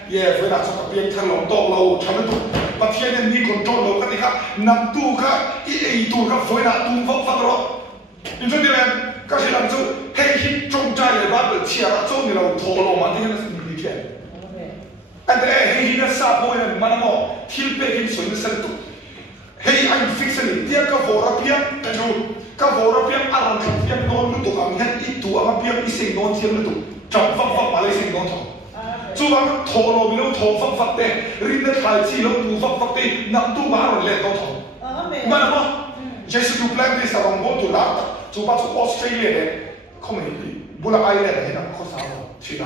เวลาจะเปลี่ยนทางลงโต๊ะเราทำให้ถูกประเทศนี้มีคนโจรเราก็ได้ครับนำตู้ครับอีตู้ครับเวลาตู้ฟังเรา你说对不对？可是咱就黑黑中间的把个钱啊，做你了拖了嘛，这个是你的钱。อันแต่เฮ้ยนั่นซาโบเนี่ยมันมอทิลเปกินส่วนนี้สั่งตัวเฮ้ยอันฟิกซ์นี่เดียกับวอร์เปียนดูกับวอร์เปียนอารมณ์เปียนนอนลุตัวกันเห็นอีตัวมันเปียนอีเสียงนอนเทียมลุตัวจับฟักมาเลยเสียงนอนทองจู่ว่ามันทอเราไม่รู้ทอฟักเต้รินเดทายจีเราดูฟักเต้นับตัวมาเราเล่นนอนทองมันมอเยซูดูแปลงที่สระงงตัวรักจู่ว่าจู่ออสเตรเลียเนี่ยเขาไม่บุลาไอเล่นเห็นนะเขาสาวชีด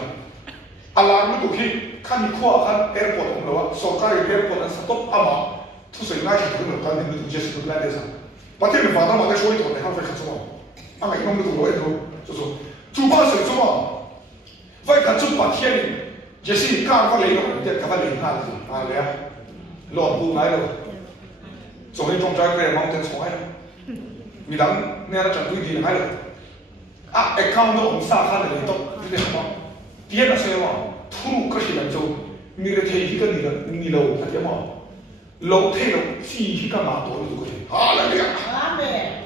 อาลาลุตุกี้ขันขั้วขันแอร์พอร์ตของเราสกัดแอร์พอร์ตนั้นสต็อปอามาทุกสิ่งง่ายที่เราทำในลุตุเยซูดูแลได้สั่งประเทศเป็นฝั่งนั้นมาได้ช่วยตัวในห้างไฟขัดสมองอะไรน้องลุตุรวยดูจู่ว่าสิ่งสมองไฟขัดจุดประเทศนี้เยซูก้าวก็เลยลงเด็กกับว่าเลยหน้าสิอะไรอ่ะหลอดปูไหนเราส่งให้จงใจเปลี่ยนมองเต็มสวยมีดังเนี่ยเราจะดูดีไหมล่ะอ่ะไอ้ข้าวโน้ตสาขาเลยต้องที่เด็กมั้ง第二个是什么？土路可是人就你的天气跟你楼他什么？楼梯楼天气干嘛多的都可以。好了，对呀。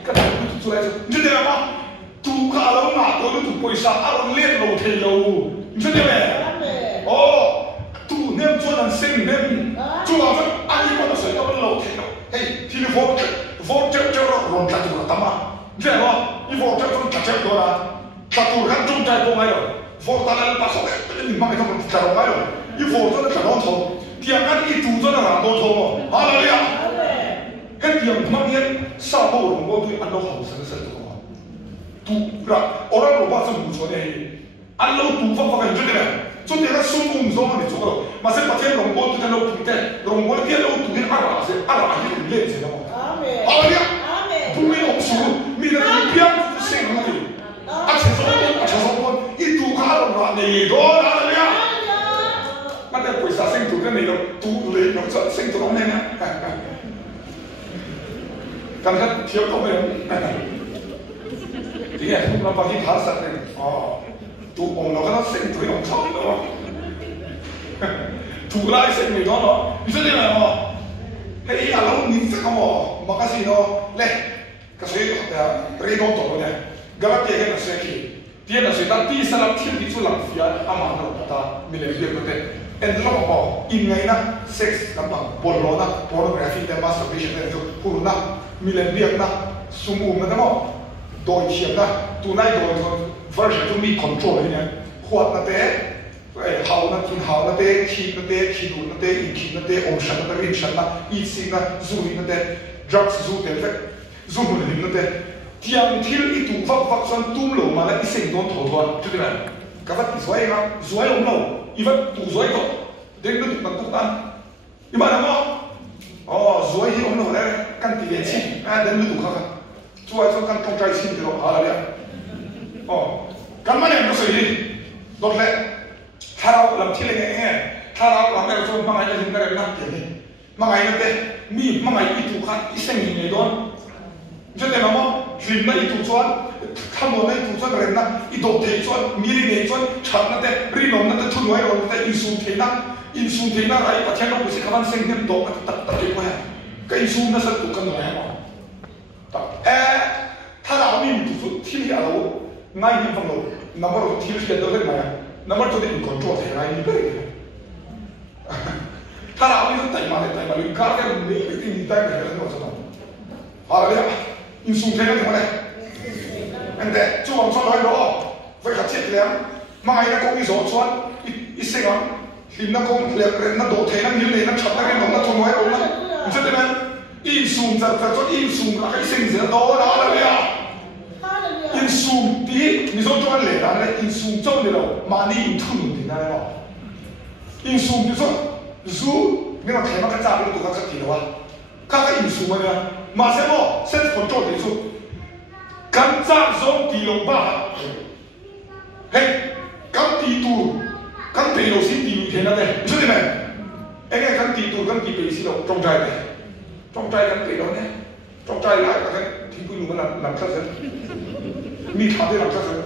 干嘛不出来说？你知道吗？杜卡楼嘛多的都不会上，阿龙练楼梯楼，你知道没？哦，杜那做人生那做完份阿姨帮他水到楼梯楼，嘿，ทีนี้โฟเจ้ารอนจัดตัวตั้มมาใช่ไหมอีโฟเจ้าต้องจัดตัวนะจัดตัวกันจงใจโกงไงหรอFortaleza passou, ele não vai ficar no bairro. E voltou a canal todo. Tinha cada que tudo na rua todo. Aleluia. Ele tinha uma minha sabor, um outro ano hậu sinh sinh todo. Tu, ra, orang lupa semua macam ni. Alo tu fak fak itu dia. So dia sungguh sungguh ni cakap. Masih pakai rombol tu kan lo kita. Rombol dia lo tu ni arah ini leh je nama. Aleluia. Bumi opsu, mina tu biar sing nanti. Aceh itu kalau nak ni doa lah ya. Mana pun saya sing tu kan ni tu le, nak sing tu orang ni. Kan kan tiap kau ni. Dia tu nak bagi bahasa ni. Tu orang nak kan sing tu orang cakap tu. Tu lah sing ni doa. Itu dia lah. Hei, alam ni sekarang makasih no. Leh, kasih redon tu ni. Galatia kan sekali, dia nak sedang di salam tiap itu langfian aman nak kata milik dia betul. Endlah apa? Ingai nak seks apa? Bolona, pornografi dan masturbation itu purna milik dia nak sungguh macam apa? Doi siapa nak tunai doi version tu mi control ini. Kuat nak teh, hào na tin hào na te khi na te khi du na te in khi na te om shan na te in shan na in sing na zu na te drugs zu te ve zu mu lim na te tiang thil I tu vak son tum lo ma la I sing don tho tho tu de ka va ti zoi na zoi om lo I va tu zoi ko de nu tu tu tan I ma na mo zoi hi om lo le kan ti ve chi de nu tu kha ka tu ai so kan tong trai sin de lo ha la ya kan ma ne no so yi dot le thao làm chi lên nghe thao làm cái số mang ai lên cái nắp tiền đi mang ai nó thế mi mang ai ít tu khác ít sinh gì đó cho nên mà chuyện này ít tu chọn tham muốn này tu chọn cái nào ít đồ thế chọn mi đi này chọn chọn nó thế ri nó thế thu nuôi rồi thế in sun thế nào ấy bắt theo nó cũng sẽ các sinh thêm đồ tập cái quoi cái in sun nó sẽ tu cái nào mà tập thao mi tu thi à đâu ngay như vậy rồi nằm ở thi cái đó cái này Number 2 in control thế này như vậy. Thà nào đi tay mà mình cả cái mình đi tay cái nó sao? À đấy, in xuống thế này này. Anh đấy, chú ông nói đó, phải khắc chết lắm. Mà ai nó cũng đi rồi xoan, ít sinh lắm. Thì nó cũng lẹ nó đổ thế nó như này nó chặt cái nó thùng nói đúng không? Cho nên là in xuống ra cho in xuống là cái sinh gì đó là bây giờ. In sum tí, mi so cho anh lệ là này in sum trong này đâu, mà đi in thun thì này đâu. In sum thì so, dù nếu mà thấy mà cái giá nó tụi các cái đâu, các cái in sum này, mà xem mo, xem control thì so, cái giá giống tỷ lệ ba, hey, cái tỷ tu, cái tỷ lệ xin tỷ lệ thế nào đây, cho nên này, anh cái tỷ tu cái tỷ lệ xin đâu, trong trái này, trong trái cái tỷ lệ này, trong trái lại cái thì cũng luôn làm sao vậy? Mi tháo đi làm sao vậy?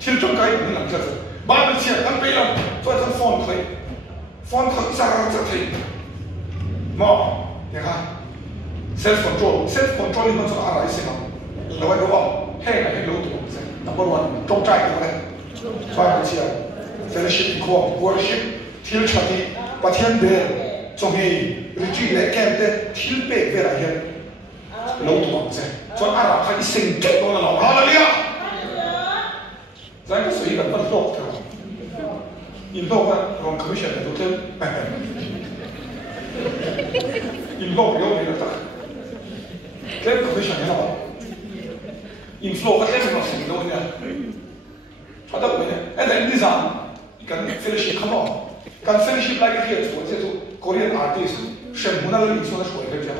Thiên trong cái cũng làm sao vậy? Ba mươi triệu ăn bây giờ, cho anh phone thấy ra thấy, mò, nghe không? Self control nó cho ai xem không? Đâu ai đúng không? Hay là cái lỗ tụ xem, number one, trong trái cái này, 20 triệu, fellowship income, worship, thiên chặt đi, và thiên bề, trong khi retreat lại kem thế, thiên bề về lại hiện. Lâu tụ bằng xem, cho ai là phải sinh kết đó là lòng hallelujah. Giải cái suy gần bất lộc thôi, in lộc á, còn commission này tôi thêm, in lộc yếu này là ta, cái commission này nào, in flow cái này nó sinh đâu nhá, phát động này, anh thấy đi rằng, cái fellowship không có, cái fellowship lại cái gì, tôi sẽ tôi Korean artist, xem muốn là lý số là số cái gì đó.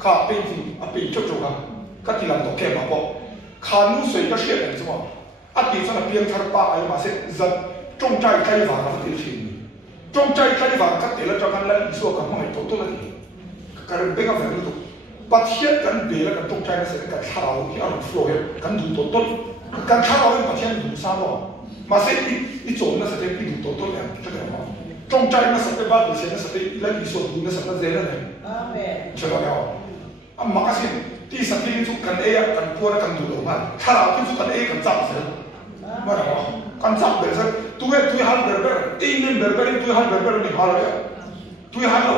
Khá painting, paint chụp chụp các tỷ làm đồ kẹp mà bỏ, khá nu sấy các chuyện này chứ mà, tỷ cho là biên thar ba ấy mà sẽ giật trong trái cây vàng là tỷ gì, trong trái cây vàng các tỷ là cho căn lên số cả mọi tổ là gì, cái bên cái phần đó, bắt hiện căn bể là căn trong trái nó sẽ căn tháo cái ăn flow hết, căn đủ tổ căn tháo cái bắt hiện đủ sao mà, mà sẽ ít chỗ nó sẽ bị đủ tổ này, cho nên mà, trong trái nó sẽ bắt được nó sẽ lên số đủ nó sẽ nó dễ lên này, cho nên là mà cái gìที่สักที่ทุกกันกันพวกกันดูดูมันถ้าเราที่ทุกกันกันจับเสียว่าอะไรกันจับเบอร์เซตัวฮัลเบอร์เบอร์เบอร์เบอร์ตัวฮัลเบอร์เบอร์นี่ฮัลเลยตัวฮัลเรา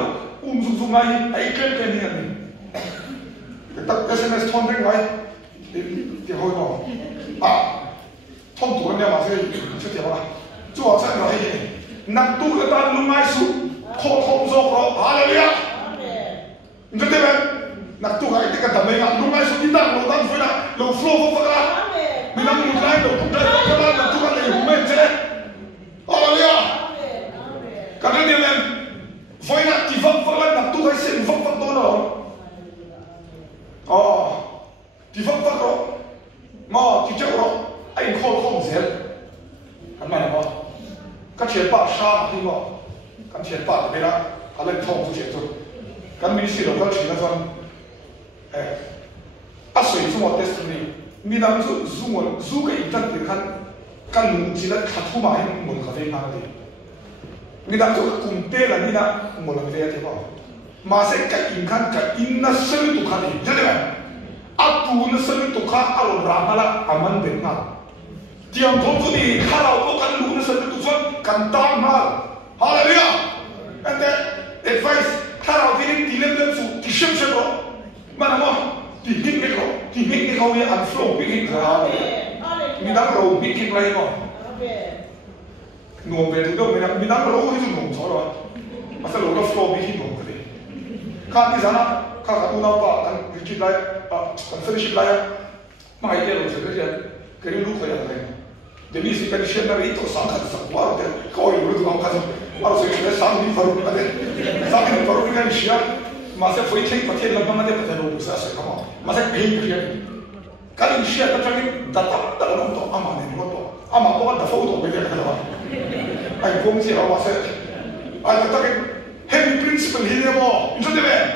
ซุ่มไงไอ้เกลนี่แต่ SMS ทอนเร่งไว้ที่เขาบอกทอนตัวเนี่ยมาสิชื่อเดียวว่าจู่ว่าใช่ไหมนักตู้กระตันลุงไงสุโคตรโซ่เราฮัลเลยอ่ะจะได้ไหมนักตู้ไอ้ที่กันทำไมกันลุงไงสุดที่ตั้งเราตั้งฟื้นนะเราโฟล์ฟังกันมีน้ำมันไหลเราตุ้งใจฟังกันนักตู้กันเลยหุ่นเม่นเจ๊อะไรอ่ะกันเรื่องนี้มันไฟนะที่ฟังกันนักตู้ไอ้เสียงฟังตัวเราที่ฟังเรามาที่เจ้าเราไอ้คนเสียอันนั้นมากันเชียร์ป้าชาที่มากันเชียร์ป้าไปนะอะไรท่องสุดเชียร์ตัวกันมีสิ่งเราก็เชียร์กัน水中我 destiny มีน้ำสู้กับอีกท่านเดียวกันลุงจีนขัดทุมาให้หมดกับเองมาเลยมีน้ำสู้กับกลุ่มเต้ละนี่นะหมดกับเองที่บอกมาเสกกับอินขันกับอินนัสเซลตุขันนี่ใช่ไหมอัตูนัสเซลตุขันอารมณ์รามาละอามันเป็นงาเตรียมพร้อมตัวนี้ถ้าเราก็กันลุงนัสเซลตุขันกันตามมาฮาเลลูยา and then advice ถ้าเราที่นี่ที่เล่นสู้ที่เชื่อมเรามันอะไรที่บิ๊กเขาเนี่ยอันโฟล์บิ๊กเขามีดังเราบิ๊กอะไรมั้ง nuông về thủ đô mình đang lâu thì nuông cho rồi mà sẽ lâu là flow bị khi nuông cái đấy khác đi ra khác tu nào ba đang chụp lại đang fellowship lại mà cái điều rồi cái lúc phải làm này để mình sẽ cái chuyện này ít sáng khát sáng quá rồi coi rồi tụi ông khát mà rồi sẽ sáng đi vào cái đấy sáng đi vào cái chuyện mà sẽ phải thấy phát hiện là bằng cái này rồi sẽ không mà sẽ bị cái chuyện cái chuyện đó cho nên đặt nó to ama này nó to ama có đặt phô to bây giờ cái đó anh cũng chỉ là sẽ anh ta cái heavy principle gì đó mà như thế này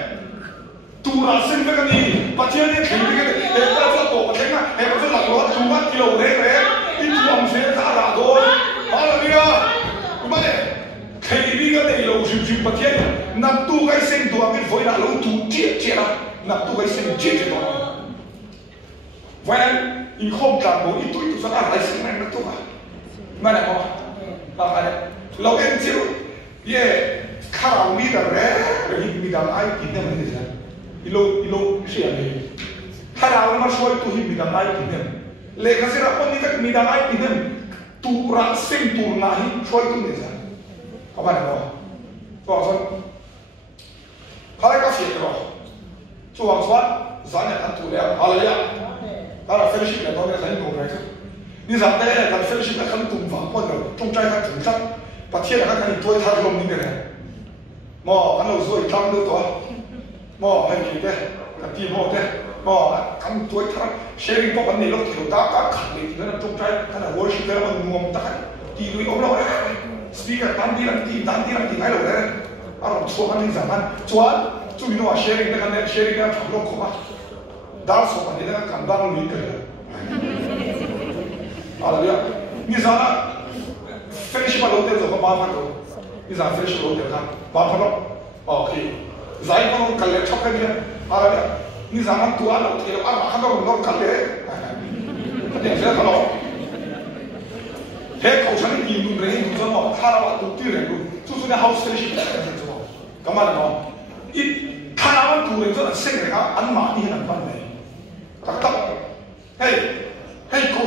tu ra sinh cái này phát hiện cái này cái ta sẽ to cái này hay có là có chúng ta kilo đấy đấy ít lòng sẽ ra là thôi đó là đi à mà này cái cái này lâu chịu phát hiện nằm tu cái sinh tu cái phơi là lâu tu chết là nằm tu cái sinh chết đó vậy in không trả bố ít tuổi tu sao lại sinh này nó tu à mà này mà bà này lâu em chịu ye khảo mi đó đấy rồi mi đó ai tin được mình thế ilo xia này khảo mà soi tu mi đó ai tin được lệ cái gì đó con đi cái mi đó ai tin được tu ra sinh tu nahi soi tu thế sao bà này mà có sao phải cái gì đó chú hoàng soát giá nhà ăn tu đấy hallelujah đó fellowship là tôi thấy ngồi đấy như rằng đây là fellowship là khăn cùng vào con đầu trong trai khăn chủ sắc và thiên là khăn khăn tôi thay lòng như thế này mà khăn đầu rồi tăng được đó mà hay gì đấy là tìm hộ đấy mà khăn tôi thay sharing có vấn đề lúc kiểu ta các khẳng định nữa là trong trai khăn là worship đấy mà nguồn ta thì đuôi ống lâu đấy speaker tan đi làm gì ngay đầu đấy làm số khăn đi giảm ăn chuan chú ý nó sharing cái khăn sharing cái thằng lúc không à đã số mà nên là cảm động lụy cái Hallelujah. Như sao đó fellowship vào đầu tiên rồi có ba phần rồi. Như sao fellowship đầu tiên khác ba phần đó. Ok. Giải con cái lệ chọc cái gì? Hallelujah. Như sao nó tua đầu tiên là ăn đâu nó cái lệ. Cái gì sẽ thằng thế cậu chẳng nhìn luôn đấy nhìn cho nó thà là tụt tiêu này luôn. Chú chú house fellowship là cái gì đó. Cảm ơn nó. Ít thà là tụt này cho là sinh này ăn mà đi làm phần này. Tắc hey cậu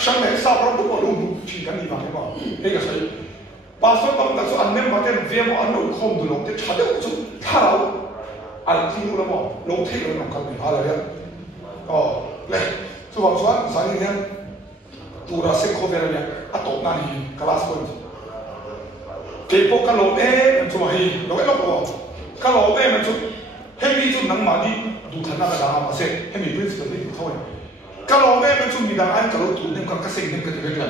chẳng này sao nó cũng có đúng chỉ cần đi vào cái bảo đây là sao bà số tổng là số anh em mà tên về mà anh nội không được lòng thế trả được chút thà đâu anh tin luôn mà lòng thế rồi làm cái gì à đấy này số bằng số sáng nay nha tu ra sinh khổ về này à tốt này class point cái bộ cái lỗ mình chụp hình nó cái lỗ cái lỗ mình chụp hey đi chụp nắng mà đi đủ thành ra là mà sẽ hey mình biết sự đấy thôi kalau memang cuma bidang air kalau tu nem kan kasih nem ketika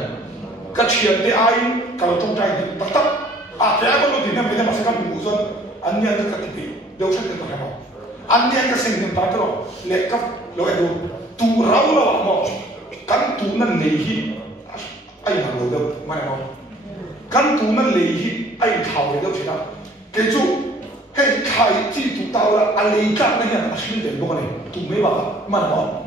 kecil dia air kalau cungcai tetap apa kalau di nem dia masih kan bukan anya ada ketipi dia usah kita pakai apa anya kasih nem tak terus lekap lo itu tu rau lo mau kan tu nan lehi air nak lo dah mana mau kan tu nan lehi air kau dia cina keju hei kai ti tu tahu lah alih kat ni yang asli dia bukan ni tu mewah mana mau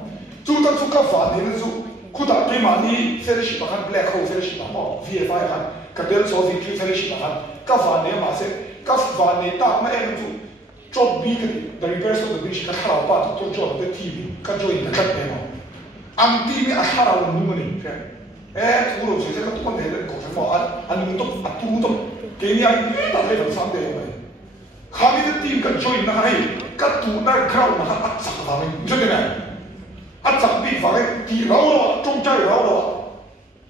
chú ta chú các phản thì chú khu tập cái mà đi fellowship mà han black hole fellowship mà họ VFI han các đơn số thì fellowship mà han các phản này mà sẽ các phản này ta mà em chú job bí cái the reverse of the bridge các hào ba tôi job the TV các join các cái này mà anh TV à hào luôn luôn này thu rồi sẽ các con này lên cổ thành mà anh muốn tốt à tu tốt cái này anh ta phải làm sao để vậy kami the team các join na hay các tu na crowd mà han ắt sạc vào mình cho nên này ắt sạc bị phải thì rau rồi trong trái rau rồi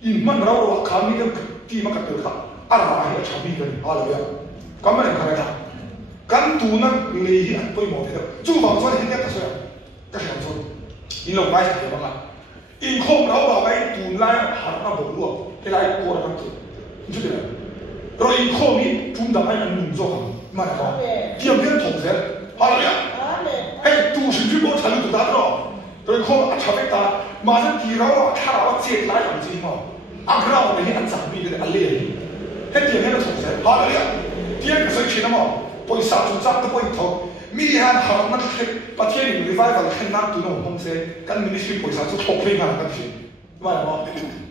in man rau rồi kami cái team mà các tự khắc ăn mà hay là chả bị cái à là cảm ơn em khai ra kan tu na lehi at tôi một thế chú vào cho nên cái gì cái gì rồi in lòng ngay thì bằng in không rau vào cái tu lai hạt nó bổ luôn cái lai cô là cái gì chứ rồi in không đi chúng ta hay ăn nung rồi mà là có tiệm cái thùng thế à là hey tu sĩ chú bố thành tu ta rồi rồi không ăn cháo ta mà nó kỳ rau thà nó chết lại làm gì mà ăn rau này ăn sẵn bị cái ăn liền hết tiệm cái thùng thế à là tiệm cái sự chuyện mà bồi sạp chúng ta都bồi thầu mi han hàng nó cái bắt thiên mình revival khen nát tu nó không sẽ cái ministry bồi sạp chúng thọc lên hàng cái gì mà là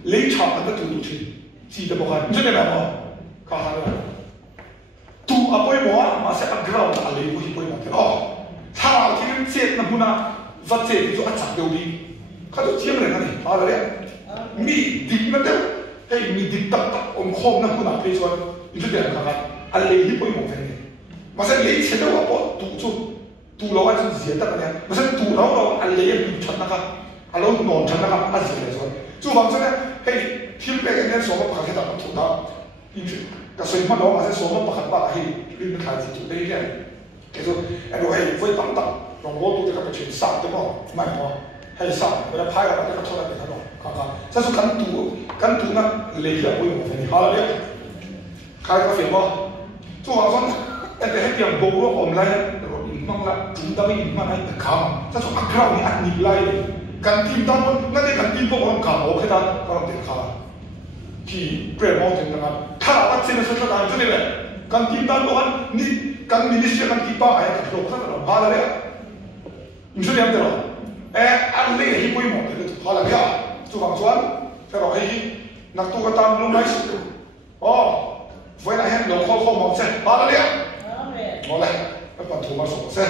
lấy cháo ăn cái tu tu chi chỉ được một cái chứ này là mà cả hai là tu à bồi mỏ mà sẽ ăn rau là lấy bồi mỏ thế thà thì nó chết nó muốn à vật chết thì cho ăn sẵn đều đi các tổ chức này này à là đấy mi đi nó đâu hey mi dik tak tak khom na puna pe chuan in chu tiang kha a le hi poi mo fen ni ma sa le che da wa po tu lo ai chu zia ta ka ma sa tu lo a le hi chan na ka a lo non chan na ka a zia le chuan chu wang chuan hey thil pe ke so ma pakha ta thu ta in chu ka soi ma lo ma sa so ma pakha ba hi rin ka ji tu le ke ke so a lo hey voi tam tam long bo tu ka ka chen sa de mo mai mo hay sao người ta phai ra cái thôi là để thay đổi cả sao số cắn tủ nó lấy ra ôi một phần hoa đấy khai có phiền không chú hoàng son em để hết tiền bố nó ổn lại rồi mong là chúng ta mới mà này khám sao số ăn rau này ăn nhịp lại cắn tim tao muốn ngay cái cắn tim bố còn khám ổn cái ta có làm tiền khám thì bề mong tiền là khá là bắt xin là sao ta cho nên là cắn tim tao nó ăn ní cắn ministry cắn tim ba ai cái đồ khác là hoa đấy mình sẽ làm thế nào ăn lấy hi bôi một cái họ là cái à chú hoàng xuân cái đó hay nặc tu cái tam lúc đấy với lại hết đồ kho mỏng xe ba đấy à ngon này cái phần thủ mà sổ xe